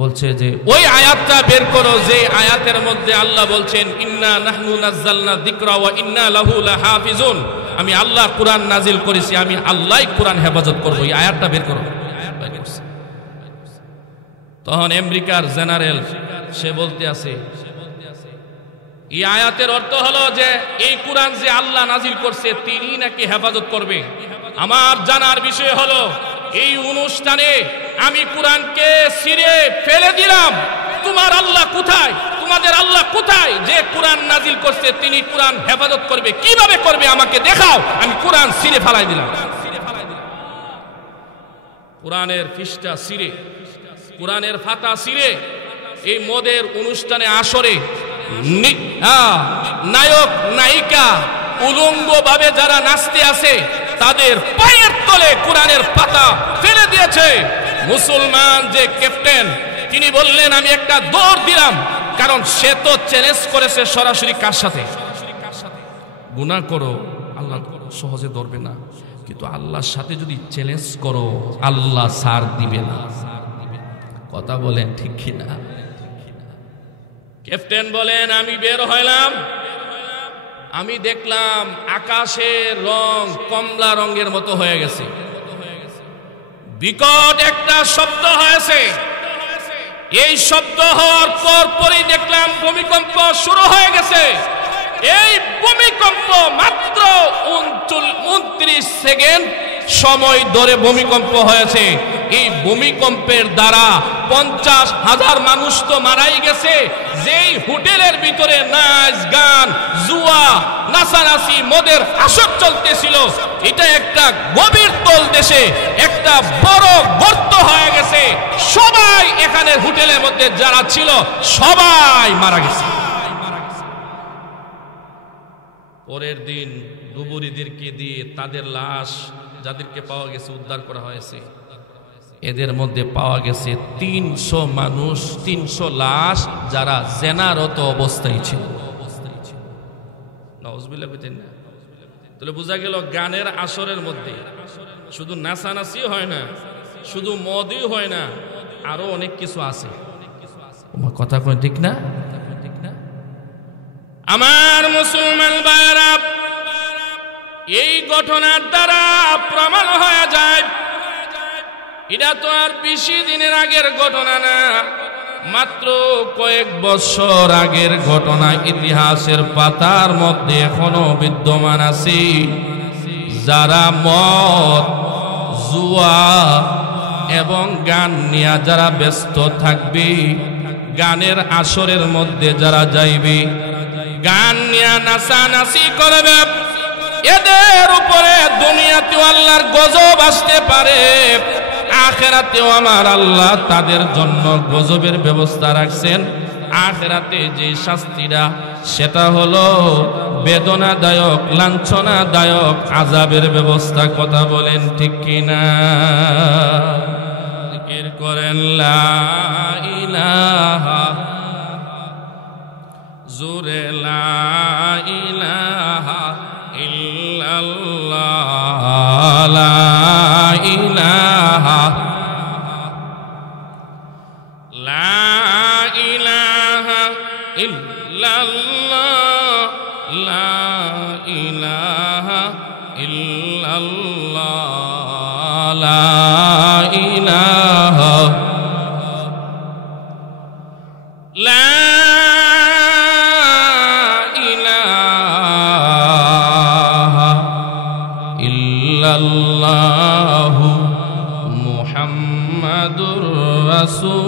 বলছে যে ওই আয়াতটা বের করো যে আয়াতের মধ্যে আল্লাহ বলছেন ইন্না নাহনু নাযালনা যিকরা ওয়া ইন্না লাহু লাহাফিজুন, আমি আল্লাহ কোরআন নাজিল করেছি, আমি আল্লাহই কোরআন হেফাজত করব, এই আয়াতটা বের করো। তখন আমেরিকার জেনারেল সে বলতে আছে এই আয়াতের অর্থ হলো যে এই কোরআন যে আল্লাহ নাজিল করছে তিনি নাকি হেফাজত করবে। আমার জানার বিষয় হলো এই অনুষ্ঠানে আমি কোরআনকে ছিঁড়ে ফেলে দিলাম, তোমার আল্লাহ কোথায়? তোমাদের আল্লাহ কোথায় যে কোরআন নাজিল করছে তিনি কোরআন হেফাজত করবে? কিভাবে করবে আমাকে দেখাও, আমি কোরআন ছিঁড়ে ফেলাই দিলাম। কোরআনের পৃষ্ঠা ছিঁড়ে, কোরআনের পাতা ছিঁড়ে এই মদের অনুষ্ঠানে আসরে নায়ক নায়িকা উলঙ্গ ভাবে যারা নাচতে আছে তাদের পায়ের তলে কোরআনের পাতা ফেলে দিয়েছে। মুসলমান যে ক্যাপ্টেন তিনি বললেন আমি একটা দৌড় দিলাম, কারণ সে তো চ্যালেঞ্জ করেছে সরাসরি কার সাথে? গুনাহ করো, আল্লাহ সহজে ধরবে না, কিন্তু আল্লাহর সাথে যদি চ্যালেঞ্জ করো আল্লাহ ছাড় দিবে না। কথা বলেন ঠিক কিনা? ক্যাপ্টেন বলেন আমি বের হইলাম, আমি দেখলাম আকাশের রং কমলা রঙের মতো হয়ে গেছে, বিকট একটা শব্দ হয়েছে। এই শব্দ হওয়ার পরই দেখলাম ভূমিকম্প শুরু হয়ে গেছে। এই ভূমিকম্প মাত্র 29 সেকেন্ড সময় ধরে ভূমিকম্প হয়েছে। এই ভূমিকম্পের দ্বারা 50,000 মানুষ তো মারাই গেছে। যেই হোটেলের ভিতরে নাচ গান জুয়া নাচানাচি মদের আসর চলতেছিল, এটা একটা গভীর তল দেশে একটা বড় গর্ত হয়ে গেছে। সবাই এখানে হোটেলের মধ্যে যারা ছিল সবাই মারা গেছে। পরের দিন ডুবুরিদেরকে দিয়ে তাদের লাশ যাদেরকে পাওয়া গেছে উদ্ধার করা হয়েছে, এদের মধ্যে পাওয়া গেছে 300 মানুষ, 300 লাশ যারা জেনারত অবস্থায় ছিল। নাউজুবিল্লাহ বুঝেন না? তাহলে বোঝা গেল গানের আসরের মধ্যে শুধু নাচানাচি হয় না, শুধু মদই হয় না, আরো অনেক কিছু আছে। তোমার কথা কই ঠিক না? আমার মুসলমান ভাইরা, এই ঘটনার দ্বারা প্রমাণ হয়ে যায় এটা তো আর বেশি দিনের আগের ঘটনা না, মাত্র কয়েক বছর আগের ঘটনা। ইতিহাসের পাতার মধ্যে এখনো বিদ্যমান আছে। যারা মদ জুয়া এবং গান নিয়ে যারা ব্যস্ত থাকবে, গানের আসরের মধ্যে যারা যাইবে, গান নিয়ে নাচানাচি করবে, এদের উপরে দুনিয়াতেও আল্লাহর গজব আসতে পারে, আখিরাতেও আমার আল্লাহ তাদের জন্য গজবের ব্যবস্থা রাখছেন। আখিরাতে যে শাস্তিটা সেটা হলো বেদনাদায়ক, লাঞ্ছনাদায়ক আযাবের ব্যবস্থা। কথা বলেন ঠিক কিনা? জিকির করেন লা ইলাহা, জোরে লা ইলাহা ইল্লাল্লাহ, লা ইলাহা, লা ইলাহা ইল্লাল্লাহ, লা ইলাহা ইল্লাল্লাহ, লা ইলাহা, লা ইলাহা ইল্লাল্লাহু মুহাম্মাদুর রাসূলুল্লাহ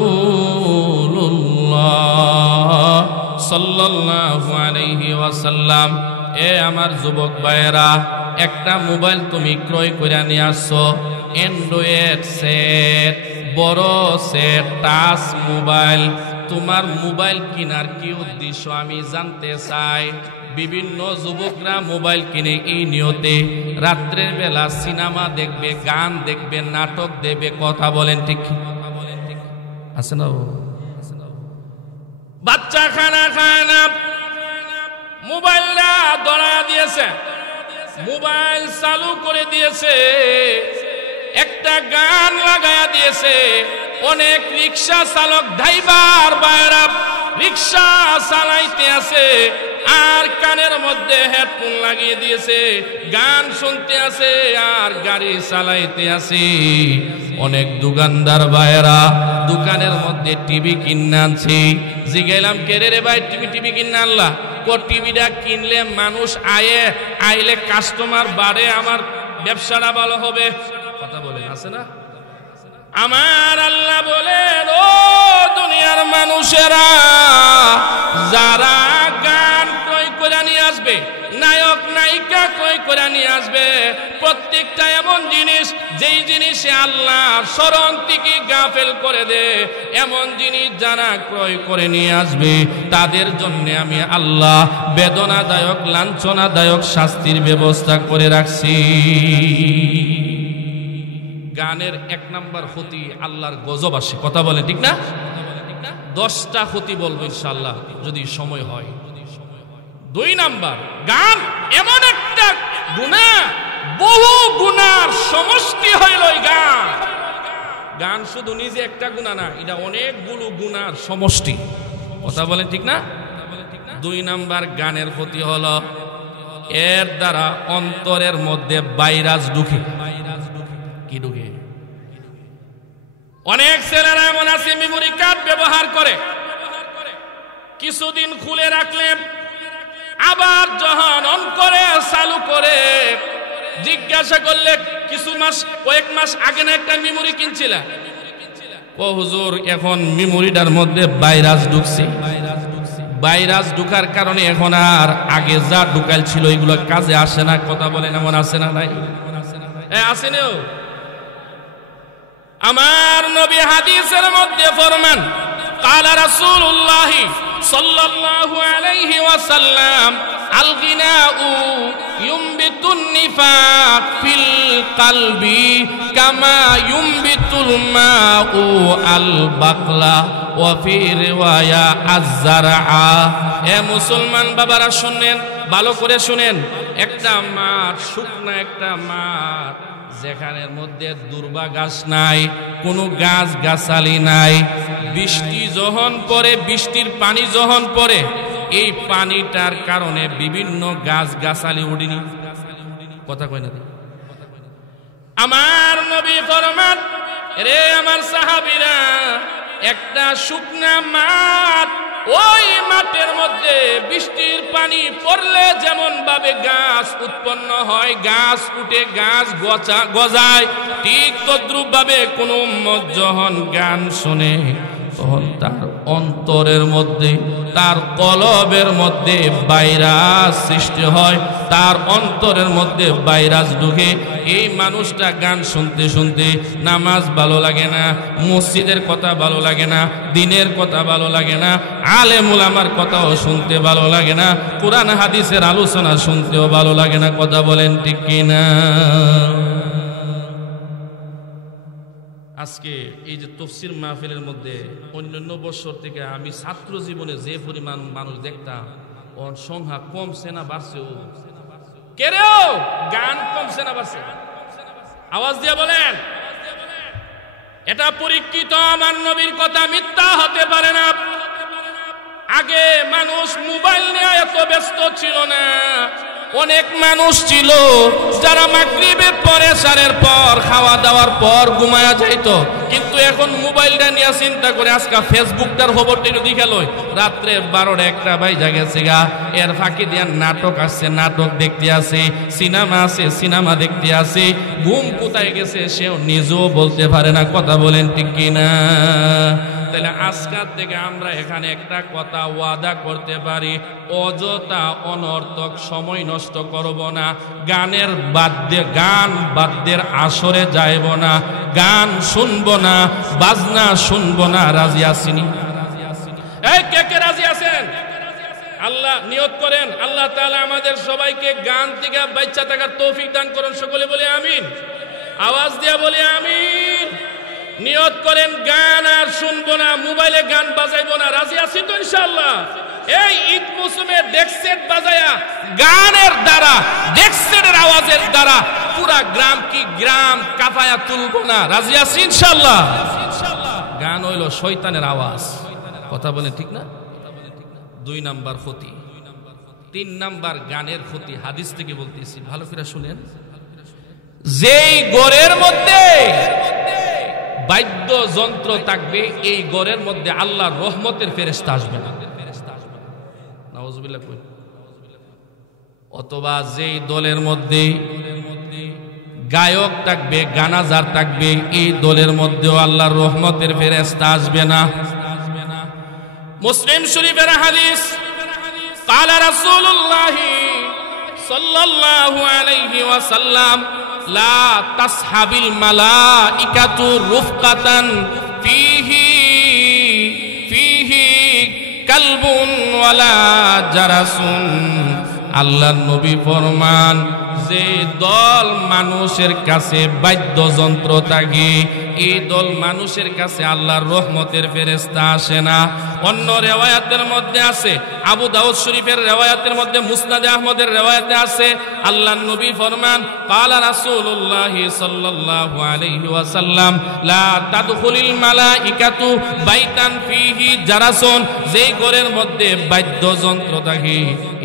সাল্লাল্লাহু আলাইহি ওয়াসাল্লাম। এ আমার যুবক ভাইয়েরা, একটা মোবাইল তুমি ক্রয় করে নিয়ে আসছো, অ্যান্ড্রয়েড সেট, বড় সেট, টাচ মোবাইল। তোমার মোবাইল কেনার কি উদ্দেশ্য আমি জানতে চাই। বিভিন্ন যুবকরা মোবাইল কিনে এই নিয়তে রাত্রের বেলা সিনেমা দেখবে, গান দেখবে, নাটক দেখবে। কথা বলেন ঠিক আছে না? বাচ্চা খানা খায় না, মোবাইলটা ধরা দিয়েছে, মোবাইল চালু করে দিয়েছে, একটা গান লাগায়া দিয়েছে। অনেক রিক্সা চালক ড্রাইভার বাইরা রিক্সা চালাইতে আছে আর কানের মধ্যে হেডফোন লাগিয়ে দিয়েছে, গান শুনতে আছে আর গাড়ি চালাইতে আছে। অনেক দোকানদার ভাইরা দোকানের মধ্যে টিভি কিনে আনছে। জিগাইলাম, কে রে ভাই টিভি কিনে আনলা? টিভিটা কিনলে মানুষ আইলে কাস্টমার বাড়ে, আমার ব্যবসাটা ভালো হবে। কথা বলেন আছে না? আমার আল্লাহ বলেন, ও দুনিয়ার মানুষেরা, যারা গান ক্রয় করে নিয়ে আসবে, নায়ক নায়িকা ক্রয় করে নিয়ে আসবে, প্রত্যেকটা এমন জিনিস যেই জিনিসে আল্লাহর স্মরণ থেকে গাফেল করে দে, এমন জিনিস যারা ক্রয় করে নিয়ে আসবে তাদের জন্য আমি আল্লাহ বেদনাদায়ক, লাঞ্ছনাদায়ক শাস্তির ব্যবস্থা করে রাখছি। গানের এক নাম্বার ক্ষতি আল্লাহর গজব আসে। কথা বলে ঠিক না? 10টা ক্ষতি বলবো ইনশাআল্লাহ যদি সময় হয়। 2 নাম্বার, গান এমন একটা গুনাহ, বহু গুনার সমষ্টি হইল এই গান। গান শুধু নিজে একটা গুনাহ না, এটা অনেকগুলো গুনার সমষ্টি। কথা বলেন ঠিক না? 2 নাম্বার গানের ক্ষতি হলো এর দ্বারা অন্তরের মধ্যে ভাইরাস ঢুকে। কি ঢুকে? অনেক ছেলেরা এমন আছে মেমোরি কার্ড ব্যবহার করে, কিছুদিন খুলে রাখলে আবার যখন অন করে চালু করে, জিজ্ঞাসা করলে কয়েক মাস আগে না একটা মেমোরি কিনছিলা? ও হুজুর, এখন মেমোরিটার মধ্যে ভাইরাস ঢুকছে। ভাইরাস ঢুকার কারণে এখন আর আগে যা ঢুকাল ছিল এগুলো কাজে আসে না। কথা বলেন এমন আছে না? নাই আসেনিও। আমার নবী হাদিসের মধ্যে ফরমান, قال رسول الله صلى الله عليه وسلم الغناء ينبت النفاق في القلب كما ينبت الماء البقلة وفي رواية الزرع। এ মুসলমান বাবারা শুনেন, ভালো করে শুনেন। একটা মাঠ, শুকনা একটা মাঠ, যেখানের মধ্যে দুর্বা গাছ নাই, কোনো গাছ গাছালি নাই, বৃষ্টি যখন পড়ে, বৃষ্টির পানি যখন পড়ে, এই পানিটার কারণে বিভিন্ন গাছ গাছালি উঠেনি। কথা কয় না? আমার নবী ফরমান, রে আমার সাহাবীরা, একটা শুকনা মাঠ, ওই মাঠের মধ্যে বৃষ্টির পানি পড়লে যেমন ভাবে গাছ উৎপন্ন হয়, গাছ উঠে, গাছ গজায়, ঠিক তদ্রুপ ভাবে কোন উম্মত যখন গান শোনে তখন তার অন্তরের মধ্যে, তার কলবের মধ্যে ভাইরাস সৃষ্টি হয়, তার অন্তরের মধ্যে ভাইরাস ঢুকে। এই মানুষটা গান শুনতে শুনতে নামাজ ভালো লাগে না, মসজিদের কথা ভালো লাগে না, দিনের কথা ভালো লাগে না, আলেম উলামার কথাও শুনতে ভালো লাগে না, কোরআন হাদিসের আলোচনা শুনতেও ভালো লাগে না। কথা বলেন ঠিক কিনা? আজকে এই যে তাফসীর মাহফিলের মধ্যে অন্যান্য বছর থেকে আমি ছাত্র জীবনে যে পরিমাণ মানুষ দেখতাম, ওর সংখ্যা কমছে না বাড়ছে? কেরেও গান কমছে না বাড়ছে? আওয়াজ দিয়ে বলেন। এটা পরীক্ষিত, আমার নবীর কথা মিথ্যা হতে পারে না। আগে মানুষ মোবাইল নিয়ে এত ব্যস্ত ছিল না। অনেক মানুষ ছিল যারা মাগরিবের পরে সারের পর খাওয়া দাওয়ার পর ঘুমায়া যাইতো, কিন্তু এখন মোবাইলটা নিয়ে চিন্তা করে আজকে ফেসবুকটার খবরটা দেখে লই, রাত্রে 12টা-1টা বাজে গেছে গা, এর ফাঁকি দিয়ে নাটক আসছে, নাটক দেখতে আসে, সিনেমা আছে, সিনেমা দেখতে আসে। ঘুম কোথায় গেছে সেও নিজেও বলতে পারে না। কথা বলেন ঠিক কিনা? তাহলে আজকাল থেকে আমরা এখানে একটা কথা ওয়াদা করতে পারি, অযথা অনর্থক সময় নষ্ট করব না। গানের গান বাদ্যের আসরে যাইব না, গান শুনবো না, বাজনা শুনবো না। রাজি আসিনি? এই কে কে রাজি আছেন? আল্লাহ নিয়ত করেন, আল্লাহ তাআলা আমাদের সবাইকে গান থেকে বাঁচা থাকার তৌফিক দান করুন। সকলে বলে আমিন। আওয়াজ দিয়ে বলে আমিন। নিয়ত করেন গান আর শুনবো না, মোবাইলে গান বাজাইবো না। রাজি আছি তো ইনশাআল্লাহ? এই ঈদ মৌসুমে ডেকসেট বাজায়া গানের দ্বারা, ডেকসেটের আওয়াজের দ্বারা পুরা গ্রাম কাঁপায়া তুলবো না। রাজি আছি ইনশাআল্লাহ? গান হইল শয়তানের আওয়াজ। কথা বলেন ঠিক না? 2 নাম্বার ক্ষতি। 3 নাম্বার গানের ক্ষতি হাদিস থেকে বলতেছি, ভালো করে শুনেন। যেই ঘরের মধ্যে বাদ্য যন্ত্র থাকবে, এই ঘরের মধ্যে আল্লাহর রহমতের ফেরেশতা আসবে না। নাউজুবিল্লাহ। অথবা যেই দলের মধ্যে গায়ক থাকবে, গানাজার থাকবে, এই দলের মধ্যেও আল্লাহর রহমতের ফেরেশতা আসবে না। মুসলিম শরীফের হাদিস, ক্বালা রাসূলুল্লাহ সাল্লাল্লাহু আলাইহি ওয়াসাল্লাম, লা তাসহাবিল মালাইকাতু রুফকাতান ফিহি কালবুন ওয়ালা জারাসুন। আল্লাহর নবী ফরমান, যে দল মানুষের কাছে বাদ্যযন্ত্র থাকে, এই দল মানুষের কাছে আল্লাহর রহমতের ফেরেশতা আসে না। অন্য রিওয়ায়াতের মধ্যে আছে, আবু দাউদ শরীফের রিওয়ায়াতের মধ্যে, মুসনাদে আহমদের রিওয়ায়াতে আছে, আল্লাহর নবী ফরমান, ক্বালা রাসূলুল্লাহ সাল্লাল্লাহু আলাইহি ওয়াসাল্লাম, লা তাদখুলিল মালাইকাতু বাইতান ফিহি জারাসুন। যেই ঘরের মধ্যে বাদ্যযন্ত্র থাকে,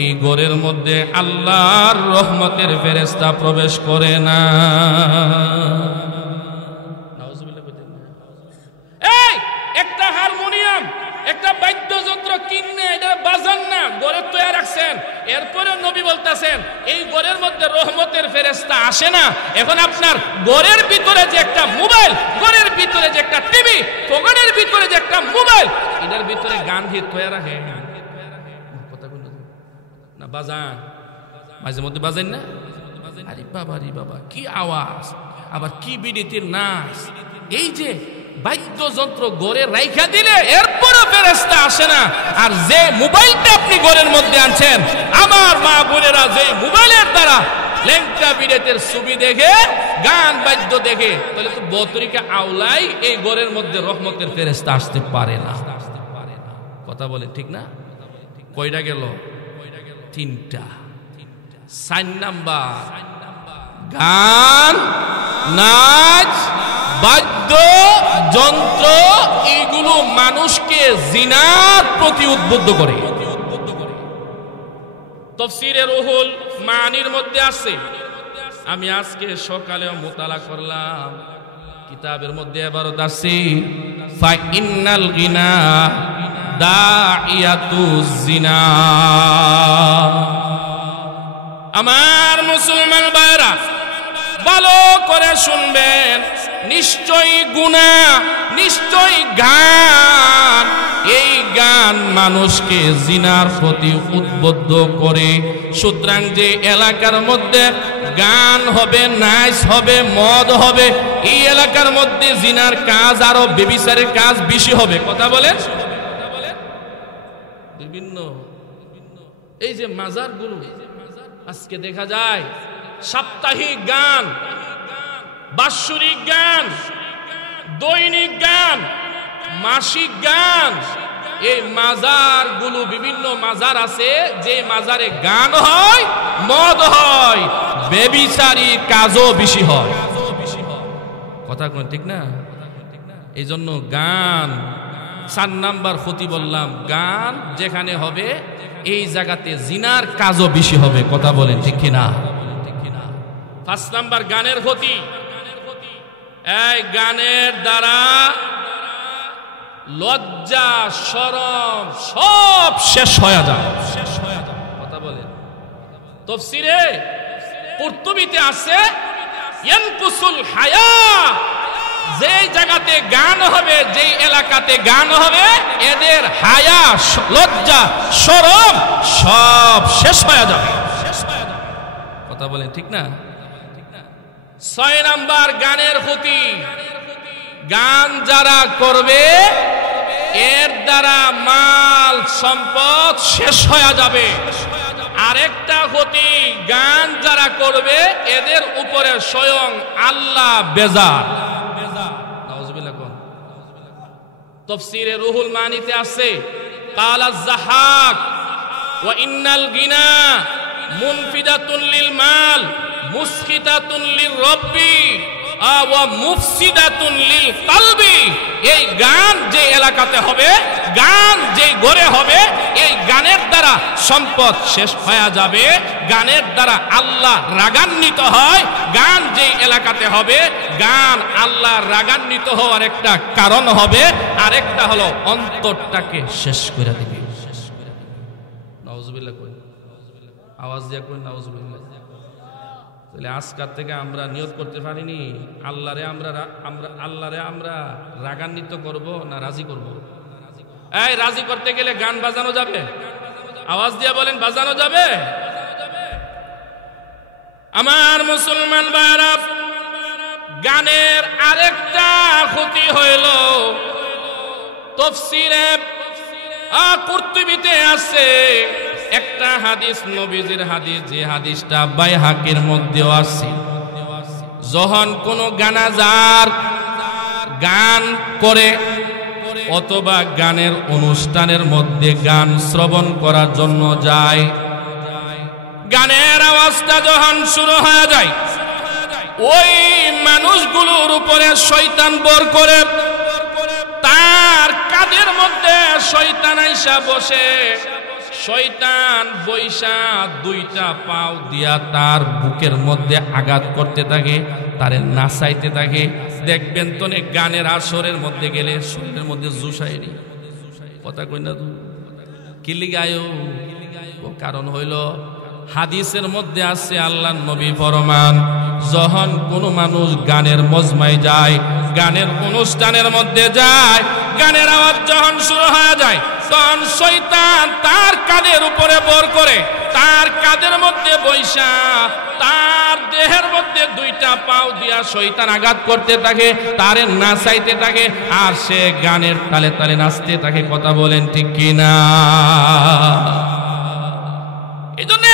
এই ঘরের মধ্যে আল্লাহর রহমতের ফেরেশতা প্রবেশ করে না। এই একটা হারমোনিয়াম, একটা বাদ্যযন্ত্র কিনে এটা বাজান না, ঘরে তৈরি রাখছেন, এরপরে নবী বলতেছেন এই ঘরের মধ্যে রহমতের ফেরেশতা আসে না। এখন আপনার ঘরের ভিতরে যে একটা মোবাইল, ঘরের ভিতরে যে একটা টিভি, দোকানের ভিতরে যে একটা মোবাইল, এটার ভিতরে গান দিয়ে তৈরি রাখে কথা না, বাজান মাঝে মধ্যে বাজেন না? আরে বাবা রে বাবা, কি আওয়াজ, আবার কি বিনীতির নাচ। এই যে বাদ্যযন্ত্র ঘরে রাইখা দিলে এরপরও ফেরেশতা আসে না। আর যে মোবাইলটা আপনি ঘরের মধ্যে আনছেন, আমার মা বোনেরা, যে মোবাইলের দ্বারা লেংটা বিদেতের ছবি দেখে, গান বাদ্য দেখে, তাহলে তো বতরিকা আওলাই এই ঘরের মধ্যে রহমতের ফেরেশতা আসতে পারে না। কথা বলে ঠিক না? কয়টা গেল? 3টা। 4 নাম্বার, গান, নাচ, বাদ্য যন্ত্র, এইগুলো মানুষকে জিনার প্রতি উদ্বুদ্ধ করে। তাফসীরে রুহুল মানির মধ্যে আছে, আমি আজকে সকালেও মুতালা করলাম, কিতাবের মধ্যে এবারও আছে, ফা ইন্নাল গিনা দাইয়াতু জিনা। আমার মুসলমান ভাইরা, ভালো করে শুনবেন, নিশ্চয়ই গুনাহ, নিশ্চয়ই গান, এই গান মানুষকে জিনার প্রতি উদ্বুদ্ধ করে। সুতরাং যে এলাকার মধ্যে গান হবে, নাচ হবে, মদ হবে, এই এলাকার মধ্যে জিনার কাজ আরো ব্যভিচারের কাজ বেশি হবে। কথা বলেন। বিভিন্ন এই যে মাজারগুলো আজকে দেখা যায় সাপ্তাহিক গান, বাৎসরিক গান, দৈনিক গান, মাসিক গান, এই মাজারগুলো বিভিন্ন মাজার আছে যে মাজারে গান হয়, মদ হয়, ব্যভিচারী কাজও বেশি হয়। কথা কোন ঠিক না? এই জন্য গান 4 নাম্বার ক্ষতি বললাম, গান যেখানে হবে এই জায়গাতে জিনার কাজও বেশি হবে। কথা বলেন ঠিক কিনা? 5 নাম্বার গানের ক্ষতি, এই গানের দ্বারা লজ্জা, শরম সব শেষ হয়ে যায়। কথা বলেন। তাফসীরে কুরতুবীতে আছে ইয়ানকুসুল হায়া, যে জায়গাতে গান হবে, যেই এলাকাতে গান হবে, এদের হায়া, লজ্জা, শরম সব শেষ হয়ে যাবে। কথা বলেন ঠিক না? 6 নাম্বার গানের ক্ষতি, গান যারা করবে এর দ্বারা মাল সম্পদ শেষ হয়ে যাবে। আরেকটা ক্ষতি, গান যারা করবে এদের উপরে স্বয়ং আল্লাহ বেজার। নাউজুবিল্লাহ। কোন তাফসীরে রুহুল মানিতে আছে قال الزحاك وإن الغنى منفدة للمال مسخطة للرب ومفسدة للقلب। এই গান যে এলাকাতে হবে, গান যে ঘরে হবে, এই গানের দ্বারা সম্পদ শেষ হয়ে যাবে, গানের দ্বারা আল্লাহ রাগান্বিত হয়। গান যে এলাকাতে হবে, গান আল্লাহ রাগান্বিত হওয়ার একটা কারণ হবে, আরেকটা হলো অন্তরটাকে শেষ করে দিবে। নাউজুবিল্লাহ। কই আওয়াজ দিয়ে কই নাউজুবিল্লাহ। তাহলে আজকাল থেকে আমরা নিয়ত করতে পারিনি আল্লাহরে আমরা রাগান্বিত করব না রাজি করব? এই রাজি করতে গেলে গান বাজানো যাবে? আওয়াজ দিয়ে বলেন, বাজানো যাবে? আমার মুসলমান ভাইরা, গানের আরেকটা ক্ষতি হইল, তাফসীরে কুরতুবীতে আছে একটা হাদিস, নবীজির হাদিস, যে হাদিসটা বাইহাকির মধ্যেও আছে। যখন কোন গানাজার গান করে অথবা গানের অনুষ্ঠানের মধ্যে গান শ্রবণ করার জন্য যায়, গানের আওয়াজটা যখন শুরু হয়ে যায়, ওই মানুষগুলোর উপরে শয়তান বর করে, তার কাঁধের মধ্যে শয়তান আইসা বসে। শয়তান বৈশা 2টা পাও দিয়া তার বুকের মধ্যে আঘাত করতে থাকে, তারে নাচাইতে থাকে। দেখবেন তো গানের আসরের মধ্যে গেলে শরীরের মধ্যে জুসাইনি। কথা কই না? কি লিগায়ও? কারণ হইল হাদিসের মধ্যে আছে, আল্লাহর নবী ফরমান, যখন কোন মানুষ গানের মজমায় যায়, গানের অনুষ্ঠানের মধ্যে যায়, গানের আওয়াজ যখন শুরু হয়ে যায়, তখন শয়তান তার কাঁধের উপরে বর করে, তার কাঁধের মধ্যে বৈশা তার দেহের মধ্যে 2টা পাও দিয়া শয়তান আঘাত করতে থাকে, তারে নাচাইতে থাকে, আর সে গানের তালে তালে নাচতে থাকে। কথা বলেন ঠিক কিনা? এই জন্য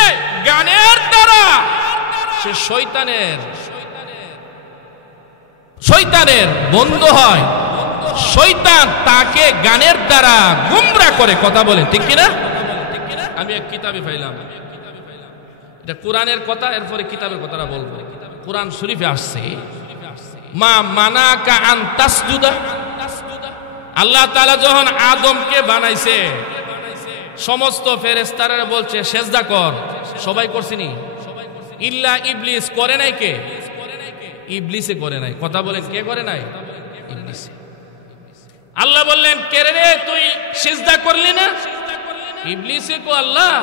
গানের দ্বারা সে শয়তানের বন্ধু হয়। শয়তান তাকে গানের দ্বারা গুমরা করে। কথা বলেন ঠিক কিনা? আমি এক কিতাবে পাইলাম, এটা কোরআনের কথা, এরপরে কিতাবের কথাটা বলবো। কোরআন শরীফে আসছে, মা মানাকা আন তাসজুদা। আল্লাহ তাআলা যখন আদমকে বানাইছে, সমস্ত ফেরেশতারা বলছে সেজদা কর, সবাই করছিনি, ইল্লা ইবলিস করে নাই। কে? ইবলিসে করে নাই। কথা বলেন, কে করে নাই? ইবলিস। আল্লাহ বললেন, কে রে তুই সিজদা করলি না? ইবলিসে কো, আল্লাহ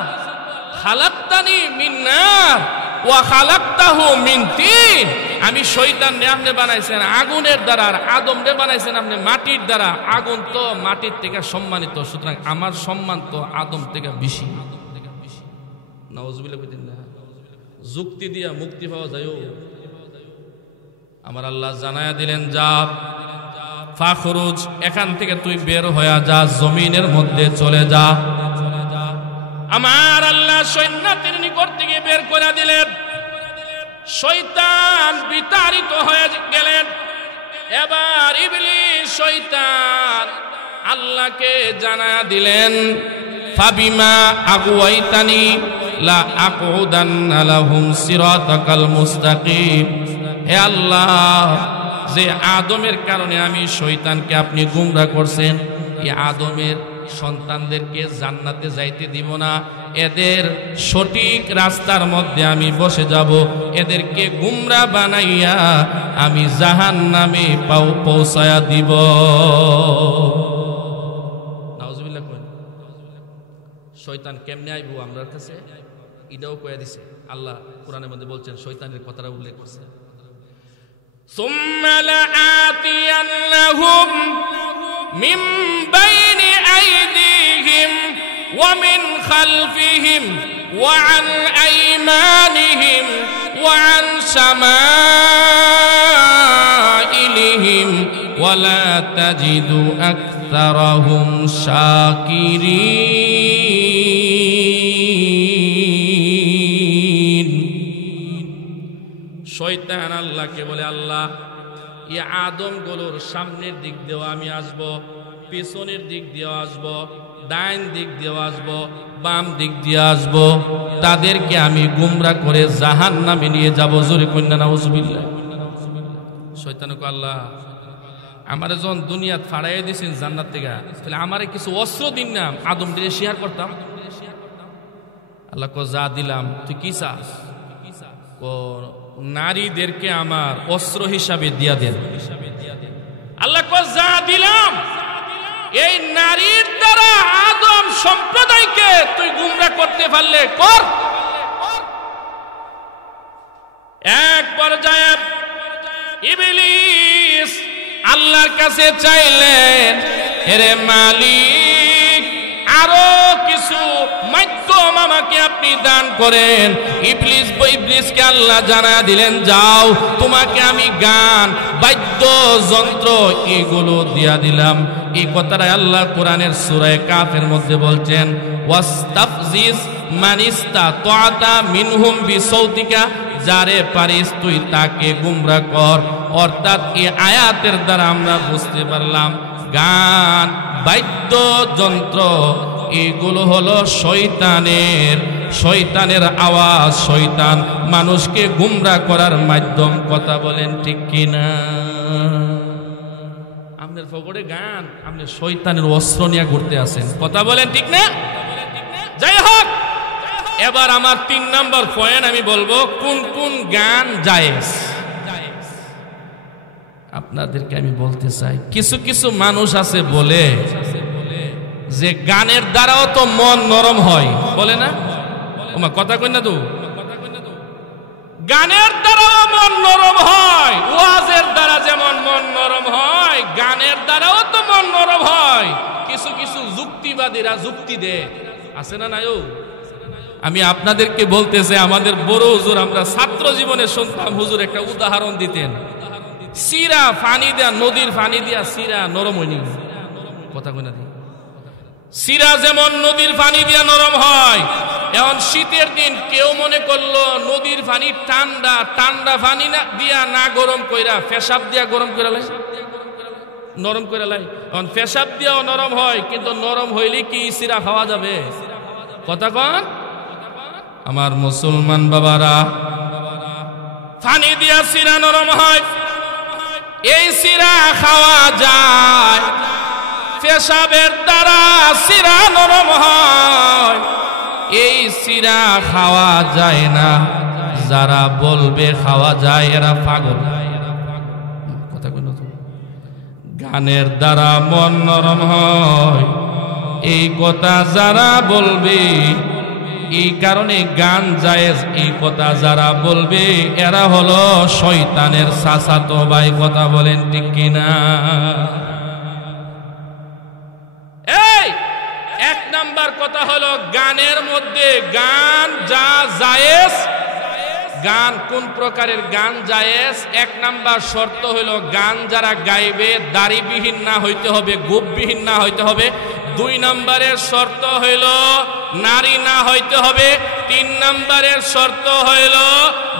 খালাকতানি মিন নার ওয়া খালাকতাহু মিন তিন। আমি শয়তান রে আপনি বানাইছেন আগুনের দ্বারা, আর আদম রে বানাইছেন আপনি মাটির দ্বারা। আগুন তো মাটির থেকে সম্মানিত, সুতরাং আমার সম্মান তো আদম থেকে বেশি। নাউজুবিল্লাহ বিদিল্লাহ। যুক্তি দিয়া মুক্তি পাওয়া যায়? আমার আল্লাহ জানায়া দিলেন, যা ফাখরুজ, এখান থেকে তুই বের হয়ে যা, জমিনের মধ্যে চলে যা। আমার আল্লাহ সৈন্যদের নিকট থেকে বের করে দিলেন। শয়তান বিতাড়িত হয়ে গেলেন। এবার ইবলিস শয়তান আল্লাহকে জানায়া দিলেন, ফাবিমা আগুয়াইতানি লা আকুদান্না লাহুম সিরাতাকাল মুস্তাকিম। হে আল্লাহ, যে আদমের কারণে আমি শয়তানকে আপনি গুমরা করছেন, এই আদমের সন্তানদেরকে জান্নাতে যাইতে দিব না, এদের সঠিক রাস্তার মধ্যে আমি বসে যাব, এদেরকে গুমরা বানাইয়া আমি জাহান্নামে পৌঁছায়া দিব। নাউজুবিল্লাহ। শয়তান কেমনে আইব আমরার কাছে, এটাও কয়ে দিছে আল্লাহ কোরআনের মধ্যে বলছেন, শয়তানের কথাটা উল্লেখ করছে। ثم لآتينهم من بين أيديهم ومن خلفهم وعن أيمانهم وعن شمائلهم ولا تجد أكثرهم شاكرين। শয়তান আল্লাহকে বলে, আল্লাহ, এই আদম গুলোর সামনের দিক দিয়েও আমি আসব, পেছনের দিক দিয়েও আসব, ডাইন দিক দিয়েও আসব, বাম দিক দিয়ে আসব, তাদেরকে আমি গুমরা করে জাহান্নামে নিয়ে যাব। জোরে কন্যা নাউজুবিল্লাহ। শয়তানকে, আল্লাহ, আমারে যখন দুনিয়াত ফাড়াইয়া দিয়েছেন জান্নাত থেকে, তাহলে আমারে কিছু অস্ত্র দিন না, আদম দিয়ে শেয়ার করতাম। আল্লাহ কো, যা দিলাম, তুই কি চাস? নারীদেরকে আমার অস্ত্র হিসাবে দিয়া দেন। আল্লাহ কো, যা দিলাম, এই নারীর দ্বারা আদম সম্প্রদায়কে তুই গুমরা করতে পারলে কর। এক পর্যায়ে ইবলিস আল্লাহর কাছে চাইলেন, এরে মালিক, আরো কিছু মাধ্যম আমাকে আপনি দান করেন। ইবলিসকে আল্লাহ জানা দিলেন, যাও, তোমাকে আমি গান, বাদ্য যন্ত্র এগুলো দিয়া দিলাম। এই কথাটা আল্লাহ কোরআনের সূরা কাফের মধ্যে বলছেন, ওয়াস্তাফজিজ মানিস্তা তাআতা মিনহুম বিসাউতিকা, যারে পারিস তুই তাকে গুমরা কর। অর্থাৎ এই আয়াতের দ্বারা আমরা বুঝতে পারলাম, গান, বাদ্য যন্ত্র এগুলো হলো শয়তানের আওয়াজ। শয়তান মানুষকে গুমরা করার মাধ্যম। কথা বলেন ঠিক কিনা? আপনার ফকরে গান, আপনি শয়তানের অস্ত্র নিয়ে ঘুরতে আছেন। কথা বলেন ঠিক না? যাই হোক, এবার আমার 3 নম্বর পয়েন্ট আমি বলবো, কোন কোন গান জায়েজ। আপনাদেরকে আমি বলতে চাই, কিছু কিছু মানুষ আছে বলে যে গানের দ্বারাও তো মন নরম হয়, বলে না? ওমা কথা কই না তো, গানের দ্বারাও মন নরম হয়। ওয়াজের দ্বারা যেমন মন নরম হয়, গানের দ্বারাও তো মন নরম হয়। কিছু কিছু যুক্তিবাদীরা যুক্তি দেয়, আছে না নাই? আমি আপনাদেরকে বলতেছে, আমাদের বড় হুজুর, আমরা ছাত্র জীবনে শুনতাম, হুজুর একটা উদাহরণ দিতেন, সিরা পানি দিয়া, নদীর পানি দিয়া সিরা নরম হয়নি। কথা কই না? সিরা যেমন নদীর পানি দিয়া নরম হয়, এখন শীতের দিন কেউ মনে করলো নদীর পানি ঠান্ডা, ঠান্ডা পানি না দিয়া না গরম কইরা পেশাব দিয়া গরম করে লাই, নরম করে লাই। এখন পেশাব দিয়াও নরম হয়, কিন্তু নরম হইলে কি সিরা খাওয়া যাবে? কথা কন আমার মুসলমান বাবারা, পানি দিয়া সিরা নরম হয়, এই সিরা খাওয়া যায়। পেশাবের দ্বারা সিরা নরম হয়, এই সিরা খাওয়া যায় না। যারা বলবে খাওয়া যায়, এরা পাগল। কথা কই না? গানের দ্বারা মন নরম হয়, এই কথা যারা বলবে, এই কারণে গান জায়েজ এই কথা যারা বলবে এরা হলো শয়তানের চাচাতো ভাই। কথা বলেন ঠিক কিনা? এই এক নাম্বার কথা হলো গানের মধ্যে গান যা জায়েজ, গান কোন প্রকারের গান জায়েজ? এক নাম্বার শর্ত হলো গান যারা গাইবে দাড়িবিহীন না হইতে হবে, গোপবিহীন না হইতে হবে। 2 নম্বরের শর্ত হইল নারী না হইতে হবে। 3 নম্বরের শর্ত হইল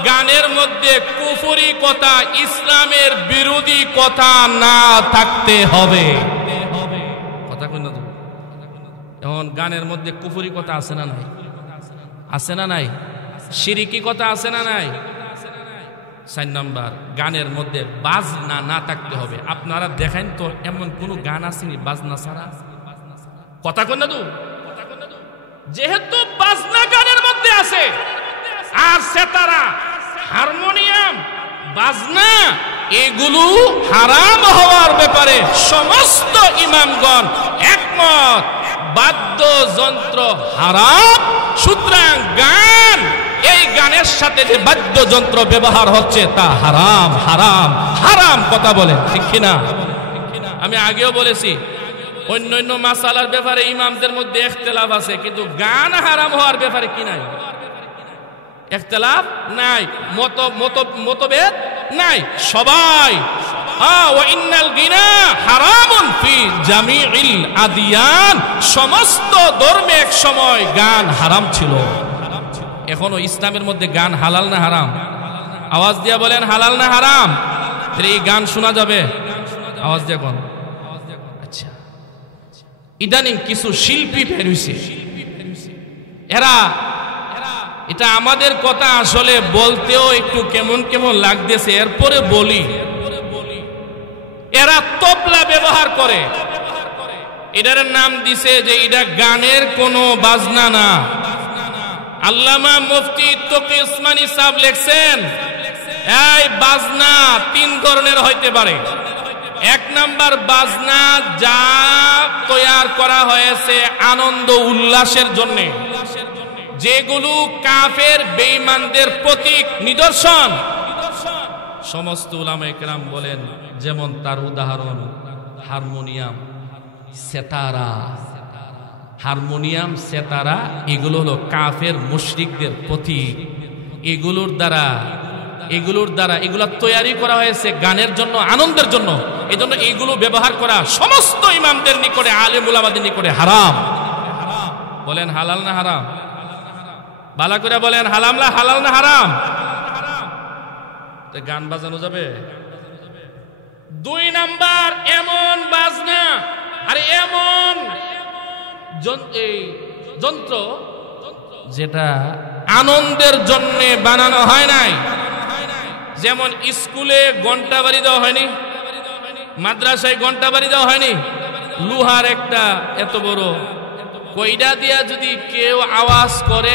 গানের মধ্যে কুফরি কথা, ইসলামের বিরোধী কথা না থাকতে হবে। কথা কই না তো? এখন গানের মধ্যে কুফরি কথা আছে না নাই? আছে না নাই? শিরিকি কথা আছে না নাই? 4 নাম্বার গানের মধ্যে বাজনা না থাকতে হবে। আপনারা দেখেন তো এমন কোন গান আসেনি বাজনা ছাড়া? কথা কই না তো? যেহেতু বাজনা গানের মধ্যে আছে, আর সেতারা, হারমোনিয়াম, বাজনা এগুলো হারাম হওয়ার ব্যাপারে সমস্ত ইমামগণ একমত। বাদ্যযন্ত্র হারাম, সুতরাং গান, এই গানের সাথে যে বাদ্যযন্ত্র ব্যবহার হচ্ছে তা হারাম, হারাম, হারাম। কথা বলেন ঠিক কিনা? আমি আগেও বলেছি অন্যান্য মাসালার ব্যাপারে ইমামদের মধ্যে ইখতিলাফ আছে, কিন্তু গান হারাম হওয়ার ব্যাপারে কি নাই? ইখতিলাফ নাই, মতভেদ নাই, সবাই ওয়া ইন্নাল গিনা হারামুন ফি জামিইল আদিয়ান, সমস্ত ধর্মে এক সময় গান হারাম ছিল। এখনো ইসলামের মধ্যে গান হালাল না হারাম? আওয়াজ দিয়ে বলেন হালাল না হারাম? এই গান শোনা যাবে? আওয়াজ দিয়ে কোন? আচ্ছা, ইদানিং কিছু শিল্পী বের হইছে, এরা এটা আমাদের কথা আসলে বলতেও একটু কেমন কেমন লাগতেছে, এরপরে বলি। এরা তবলা ব্যবহার করে, এটার নাম দিছে যে এটা গানের কোনো বাজনা না। আল্লামা মুফতি তকি উসমানী সাহেব লিখছেন এই বাজনা 3 ধরনের হইতে পারে। 1 নাম্বার বাজনা যা তৈরি করা হয়েছে আনন্দ উল্লাসের জন্য, যেগুলো কাফের বেঈমানদের প্রতীক, নিদর্শন। সমস্ত উলামায়ে কেরাম বলেন যেমন তার উদাহরণ হারমোনিয়াম, সেতারা। হারমোনিয়াম, সেতারা এগুলো হলো কাফের মুশরিকদের প্রতীক। এগুলোর দ্বারা এগুলা তৈরি করা হয়েছে গানের জন্য, আনন্দের জন্য। এই জন্য এইগুলো ব্যবহার করা সমস্ত ইমামদের নিকটে, আলেম উলামাদের নিকটে হারাম। বলেন হালাল না হারাম? ভালো করে বলেন হালাল না হারাম? গান বাজানো যাবে? 2 নাম্বার এমন বাজনা আর এমন যন্ত্র যেটা আনন্দের জন্য বানানো হয় নাই। যেমন স্কুলে ঘন্টা বাড়ি দেওয়া হয়নি, মাদ্রাসায় ঘন্টা বাড়ি দেওয়া হয়নি, লোহার একটা এত বড়, কইডা দিয়া যদি কেউ আওয়াজ করে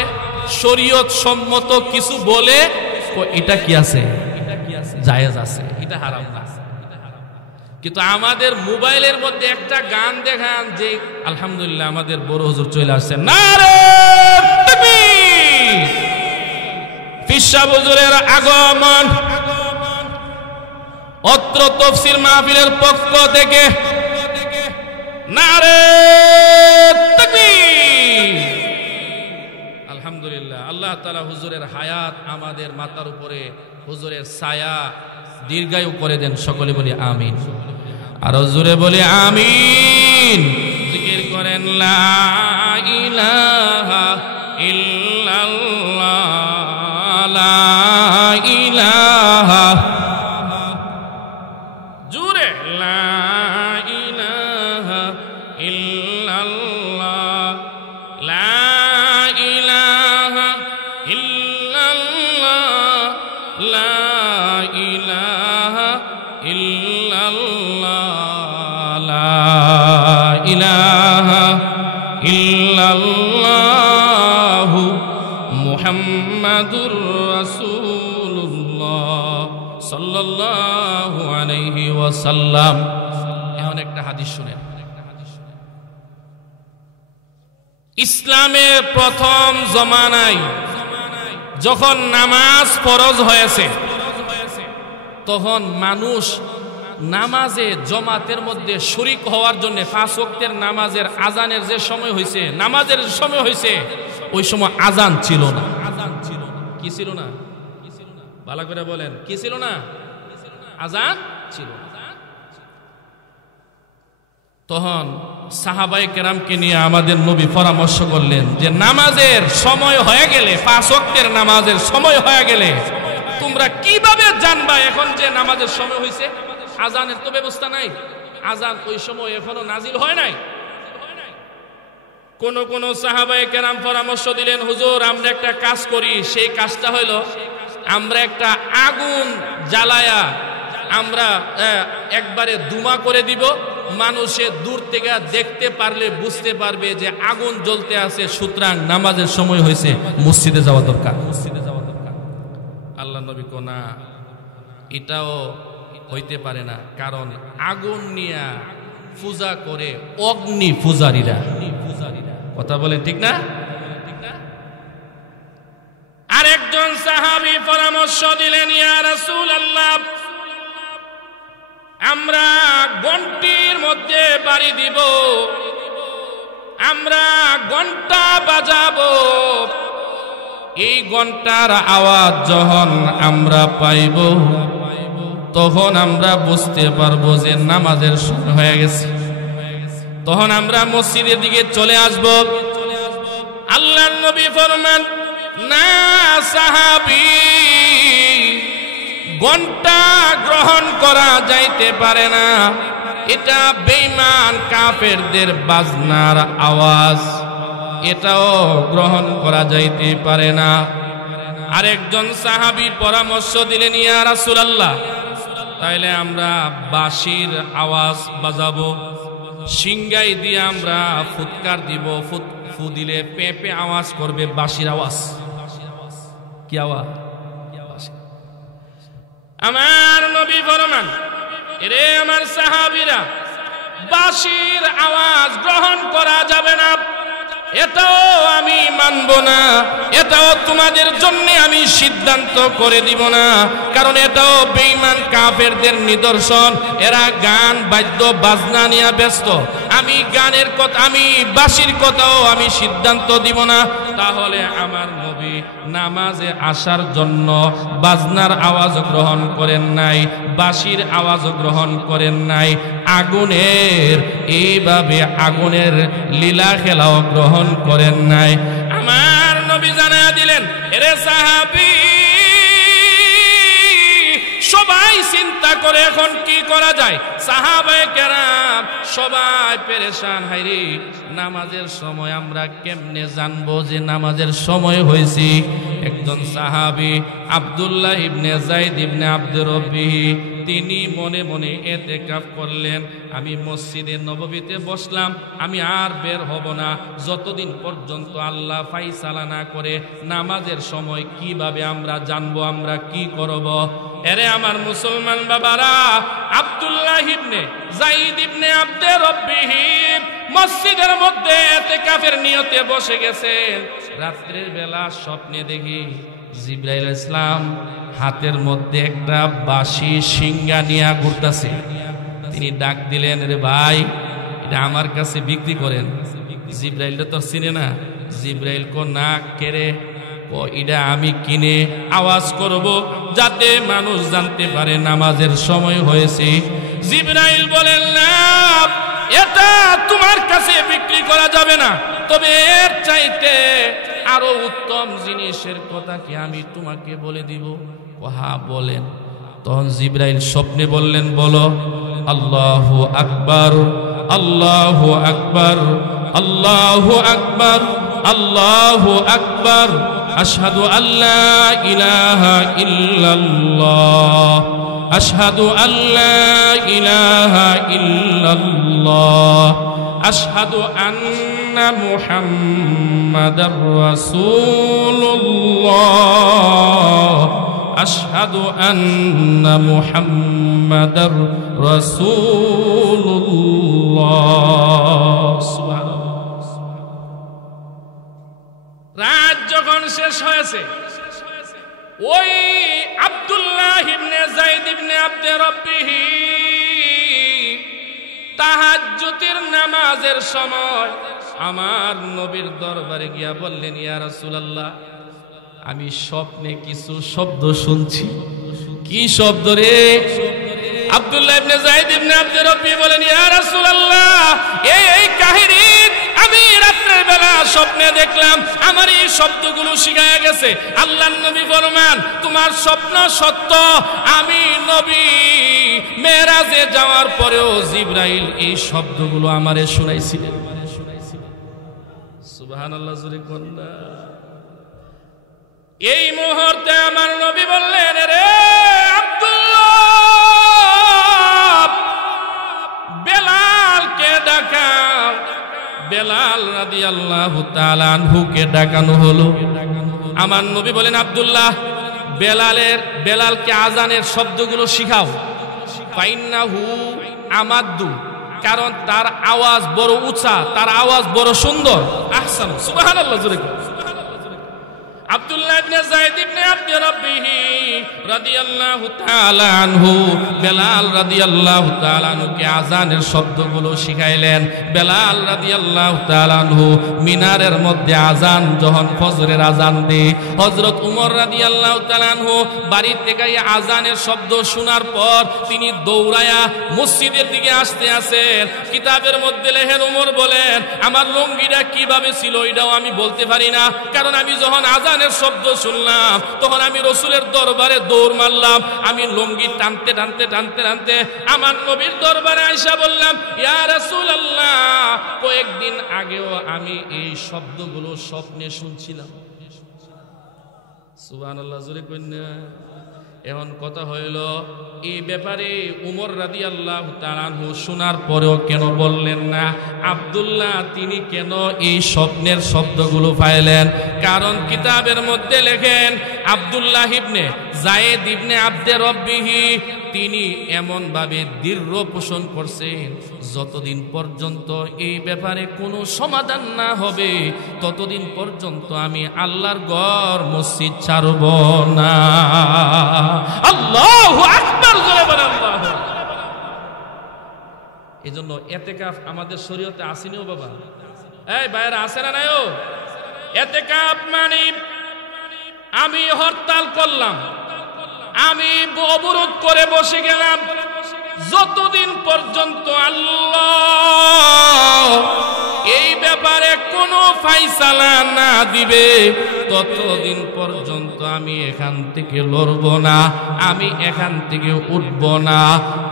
শরীয়ত সম্মত কিছু বলে, এটা কি আছে? জায়েজ আছে, এটা হারাম না। কিন্তু আমাদের মোবাইলের মধ্যে একটা গান দেখান যে আলহামদুলিল্লাহ আমাদের বড় হুজুর চলে আসছেন, নারে তাকবীর, পীর সাহেব হুজুরের আগমন। অত্র তাফসীর মাহফিলের পক্ষ থেকে নারে তাকবীর। আলহামদুলিল্লাহ, আল্লাহ তাআলা হুজুরের হায়াত আমাদের মাথার উপরে, হুজুরের ছায়া দীর্ঘায়ু করে দেন। সকলে বলি আমিন। আর জোরে বলি আমিন। জিকির করেন লা ইলাহা ইল্লাল্লাহ, লা ইলাহা, জোরে লা ইলাহা ইল্লাল্লাহ, লা ইলাহা ইল্লাল্লাহ, লা ইলাহা ইল্লাল্লাহ, লা ইলাহা ইল্লাল্লাহ, মুহাম্মাদুর রাসূলুল্লাহ সাল্লাল্লাহু আলাইহি ওয়াসাল্লাম। এখন একটা হাদিস শুনেন। ইসলামের প্রথম জমানায় যখন নামাজ ফরজ হয়েছে তখন মানুষ নামাজে জামাতের মধ্যে শরীক হওয়ার জন্য 5 ওয়াক্তের নামাজের আজানের যে সময় হয়েছে, নামাজের সময় হয়েছে, ওই সময় আজান ছিল না। কি ছিল না? ভালো করে বলেন, কি ছিল না? আজান ছিল। তখন সাহাবায়ে কেরামকে নিয়ে আমাদের নবী পরামর্শ করলেন যে নামাজের সময় হয়ে গেলে, 5 ওয়াক্তের নামাজের সময় হয়ে গেলে তোমরা কিভাবে জানবা এখন যে নামাজের সময় হয়েছে? আজানের তো ব্যবস্থা নাই, আজান ওই সময় এখনো নাজিল হয় নাই। কোন সাহাবায়ে কেরাম পরামর্শ দিলেন, হুজুর আমরা একটা কাজ করি, সেই কাজটা হইল আমরা একটা আগুন জ্বালায়া আমরা একবারে ধুমা করে দিব, মানুষে দূর থেকে দেখতে পারলে বুঝতে পারবে যে আগুন জ্বলতে আছে, সুতরাং নামাজের সময় হয়েছে, মসজিদে যাওয়া দরকার। আল্লাহ নবী কোনা এটাও হইতে পারে না, কারণ আগুন নিয়ে পূজা করে অগ্নি পূজারীরা। কথা বলেন ঠিক না? আরেকজন সাহাবী পরামর্শ দিলেন, ইয়া রাসূলুল্লাহ আমরা ঘন্টির মধ্যে বাড়ি দিব, আমরা ঘন্টা বাজাবো, এই ঘন্টার আওয়াজ যখন আমরা পাইব তখন আমরা বুঝতে পারবো যে নামাজের সময় হয়ে গেছে, তখন আমরা মসজিদের দিকে চলে আসব। আল্লাহর নবী ফরমান, না সাহাবী, ঘন্টা গ্রহণ করা যাইতে পারে না, এটা বেঈমান কাফেরদের বাজনার আওয়াজ, এটাও গ্রহণ করা যাইতে পারে না। আরেকজন সাহাবী পরামর্শ দিলেন, ইয়া রাসূলুল্লাহ তাইলে আমরা বাঁশির আওয়াজ বাজাবো, সিংগাই দিয়ে আমরা ফুৎকার দিব, ফু দিলে পেঁপে আওয়াজ করবে, বাঁশির আওয়াজ। কি আওয়াজ? আমার নবী ফরমান, এরে আমার সাহাবীরা, বাঁশির আওয়াজ গ্রহণ করা যাবে না, এটাও আমি মানব না, এটাও তোমাদের জন্য আমি সিদ্ধান্ত করে দিব না, কারণ এটাও বেঈমান কাফেরদের নিদর্শন, এরা গান বাদ্য বাজনা নিয়ে ব্যস্ত। আমি গানের কথা, আমি বাঁশির কথাও আমি সিদ্ধান্ত দিব না। তাহলে আমার নবী নামাজে আসার জন্য বাজনার আওয়াজ গ্রহণ করেন নাই, বাঁশির আওয়াজ গ্রহণ করেন নাই, আগুনের এইভাবে আগুনের লীলা খেলাও গ্রহণ করেন নাই। আমার নবী জানায়া দিলেন, এরে সাহাবী, সবাই চিন্তা করে এখন কি করা যায়। সাহাবায়ে কেরাম সবাই পেরেশান, হায়রে নামাজের সময় আমরা কেমনে জানবো যে নামাজের সময় হয়েছে? একজন সাহাবী আব্দুল্লাহ ইবনে যায়েদ ইবনে আব্দুর রব্বি, তিনি মনে মনে ইতিকাফ করলেন, আমি মসজিদে নববীতে বসলাম, আমি আর বের হব না যতদিন পর্যন্ত আল্লাহ ফাইসালা না করে নামাজের সময় কিভাবে আমরা জানবো, আমরা কি করব। এরে আমার মুসলমান বাবারা, আব্দুল্লাহ ইবনে যায়েদ ইবনে আব্দুর রব্বি মসজিদের মধ্যে ইতিকাফের নিয়তে বসে গেছেন। রাত্রের বেলা স্বপ্নে দেখি জিবরাইল ইসলাম হাতের মধ্যে একটা বাঁশি সিংহা নিয়ে ঘুরতেছে। তিনি ডাক দিলেন, রে ভাই, এটা আমার কাছে বিক্রি করেন। জিবরাইলটা তো চিনে না। জিবরাইল কো না, কেরে? ও এটা আমি কিনে আওয়াজ করব যাতে মানুষ জানতে পারে নামাজের সময় হয়েছে। জিবরাইল বলেন, না, এটা তোমার কাছে বিক্রি করা যাবে না, তবে এর চাইতে আরো উত্তম জিনিসের কথা কি আমি তোমাকে বলে দিব? হ্যাঁ বলেন। তখন জিবরাইল স্বপ্নে বললেন, বলো। আল্লাহু আকবার, আল্লাহু আকবার, আল্লাহু আকবার, আল্লাহু আকবার, আশহাদু আল্লা ইলাহা ইল্লাল্লাহ, আশহাদু আল্লা ইলাহা ইল্লাল্লাহ, আশহাদু আন্না মুহাম্মাদার রাসূলুল্লাহ, আশহাদু আন্না মুহাম্মাদার রাসূলুল্লাহ। সুবহানাল্লাহ। শেষ হয়েছে, ওই আব্দুল্লাহ ইবনে যায়েদ ইবনে আব্দে রব্বিহি তাহাজ্জুদের নামাজের সময় আমার নবীর দরবারে গিয়া বললেন, ইয়া রাসূলুল্লাহ, আমি স্বপ্নে কিছু শব্দ শুনছি। কি শব্দ রে? আব্দুল্লাহ ইবনে যায়েদ ইবনে আব্দে রব্বি বলেন, ইয়া রাসূলুল্লাহ, এই কাহিনী আমি রাতের বেলা স্বপ্নে দেখলাম, আমার এই শব্দগুলো শিখায়া গেছে। আল্লাহর নবী ফরমান, তোমার স্বপ্ন সত্য। আমি নবী মেরাজে যাওয়ার পরেও জিবরাইল এই শব্দগুলো আমারে শুনাইছিলেন। সুবহানাল্লাহ, জোরে কন্যা। এই মুহূর্তে আমার নবী বললেন, রে আব্দুল্লাহ, বেলালকে ডাকাও। বেলাল রাদিয়াল্লাহু তাআলা আনহুকে ডাকানো হলো। আমার নবী বলেন, আব্দুল্লাহ, বেলালকে আজানের শব্দগুলো শিখাও। ফাইন্নাহু আমাদ্দু, কারণ তার আওয়াজ বড় উঁচা, তার আওয়াজ বড় সুন্দর। আহসান, সুবহানাল্লাহ, জোরে কর। আব্দুল্লাহ ইবনে যায়েদ ইবনে আব্দে রব্বিহি রাদিয়াল্লাহু তাআলা আনহু বেলাল রাদিয়াল্লাহু তাআলা আনহুকে আযানের শব্দগুলো শিখাইলেন। বেলাল রাদিয়াল্লাহু তাআলা আনহু মিনারের মধ্যে আযান, যখন ফজরের আযান দেয়, হযরত ওমর রাদিয়াল্লাহু তাআলা আনহু বাড়ি থেকে আযানের শব্দ শোনার পর তিনি দৌড়ায়া মসজিদের দিকে আসতে আছেন। কিতাবের মধ্যে লেখেন, ওমর বলেন, আমার লুঙ্গিটা কিভাবে ছিল এটাও আমি বলতে পারি না, কারণ আমি যখন আযান শব্দ শুনলাম তখন আমি রাসূলের দরবারে দৌড় মারলাম। আমি লুঙ্গি টানতে টানতে টানতে টানতে আমার নবীর দরবারে আয়েশা বললাম, ইয়া রাসূলুল্লাহ, কয়েকদিন আগেও আমি এই শব্দগুলো স্বপ্নে শুনছিলাম। সুবহানাল্লাহ, জোরে কইনা। এখন কথা হইল, এই ব্যাপারে উমর রাদিয়াল্লাহু তাআলা আনহু শোনার পরেও কেন বললেন না আব্দুল্লাহ তিনি কেন এই স্বপ্নের শব্দগুলো পাইলেন? কারণ কিতাবের মধ্যে লেখেন, আব্দুল্লাহ ইবনে যায়েদ ইবনে আব্দে রব্বিহি তিনি এমন ভাবে দৃঢ় পোষণ করছেন, যতদিন পর্যন্ত এই ব্যাপারে কোনো সমাধান না হবে ততদিন পর্যন্ত আমি আল্লাহর ঘর মসজিদ ছাড়ব না। আল্লাহু আকবার, জোরে বলেন আল্লাহু আকবার। এজন্য ইতিকাফ আমাদের শরীয়তে আসেনিও বাবা। এই বাইরে আছে না নাইও? ইতিকাফ মানে আমি হরতাল করলাম, আমি অবরোধ করে বসে গেলাম, যতদিন পর্যন্ত আল্লাহ এই ব্যাপারে কোনো ফায়সালা না দিবে ততদিন পর্যন্ত আমি এখান থেকে লড়ব না, আমি এখান থেকে উঠব না।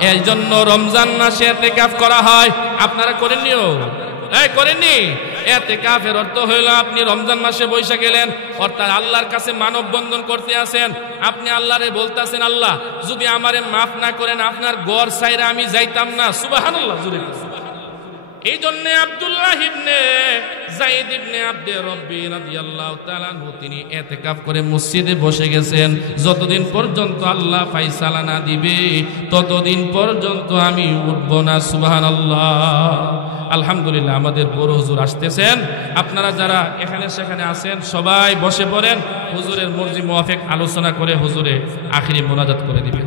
এই জন্য রমজান মাসে ইতিকাফ করা হয়। আপনারা করেননিও? এই করেননি? ইতিকাফের অর্থ হইল আপনি রমজান মাসে বৈশা গেলেন, অর্থাৎ আল্লাহর কাছে মানব বন্ধন করতে আছেন। আপনি আল্লাহরে বলতেছেন, আল্লাহ যদি আমারে মাফ না করেন আপনার ঘর ছাইরা আমি যাইতাম না। সুবহানাল্লাহ, জোরে। এই জন্য আব্দুল্লাহ ইবনে যায়েদ ইবনে আব্দে রব্বি রাদিয়াল্লাহু তাআলা আনহু তিনি ইতিকাফ করে মসজিদে বসে গেছেন, যতদিন পর্যন্ত আল্লাহ ফায়সালা না দিবে ততদিন পর্যন্ত আমি উঠব না। সুবহানাল্লাহ। আলহামদুলিল্লাহ, আমাদের বড় হুজুর আসতেছেন। আপনারা যারা এখানে সেখানে আছেন সবাই বসে পড়েন, হুজুরের মর্জি মোয়াফেক আলোচনা করে হুজুরে আখিরি মোনাজাত করে দিবেন।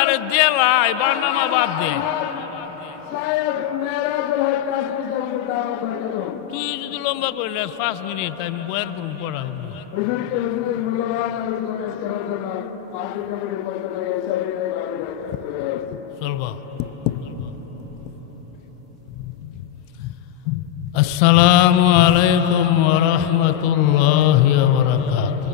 আরে দে ভাই, বান্নামা বাদ দে। তুই যদি লম্বা করলে 5 মিনিট আমি বয়ান করুন পড়া চলবা। আসসালামু আলাইকুম ওয়া রাহমাতুল্লাহি ওয়া বারাকাতুহু।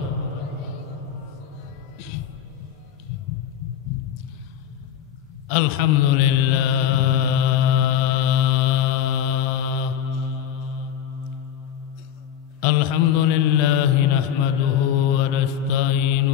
الحمد لله نحمده ونستعينه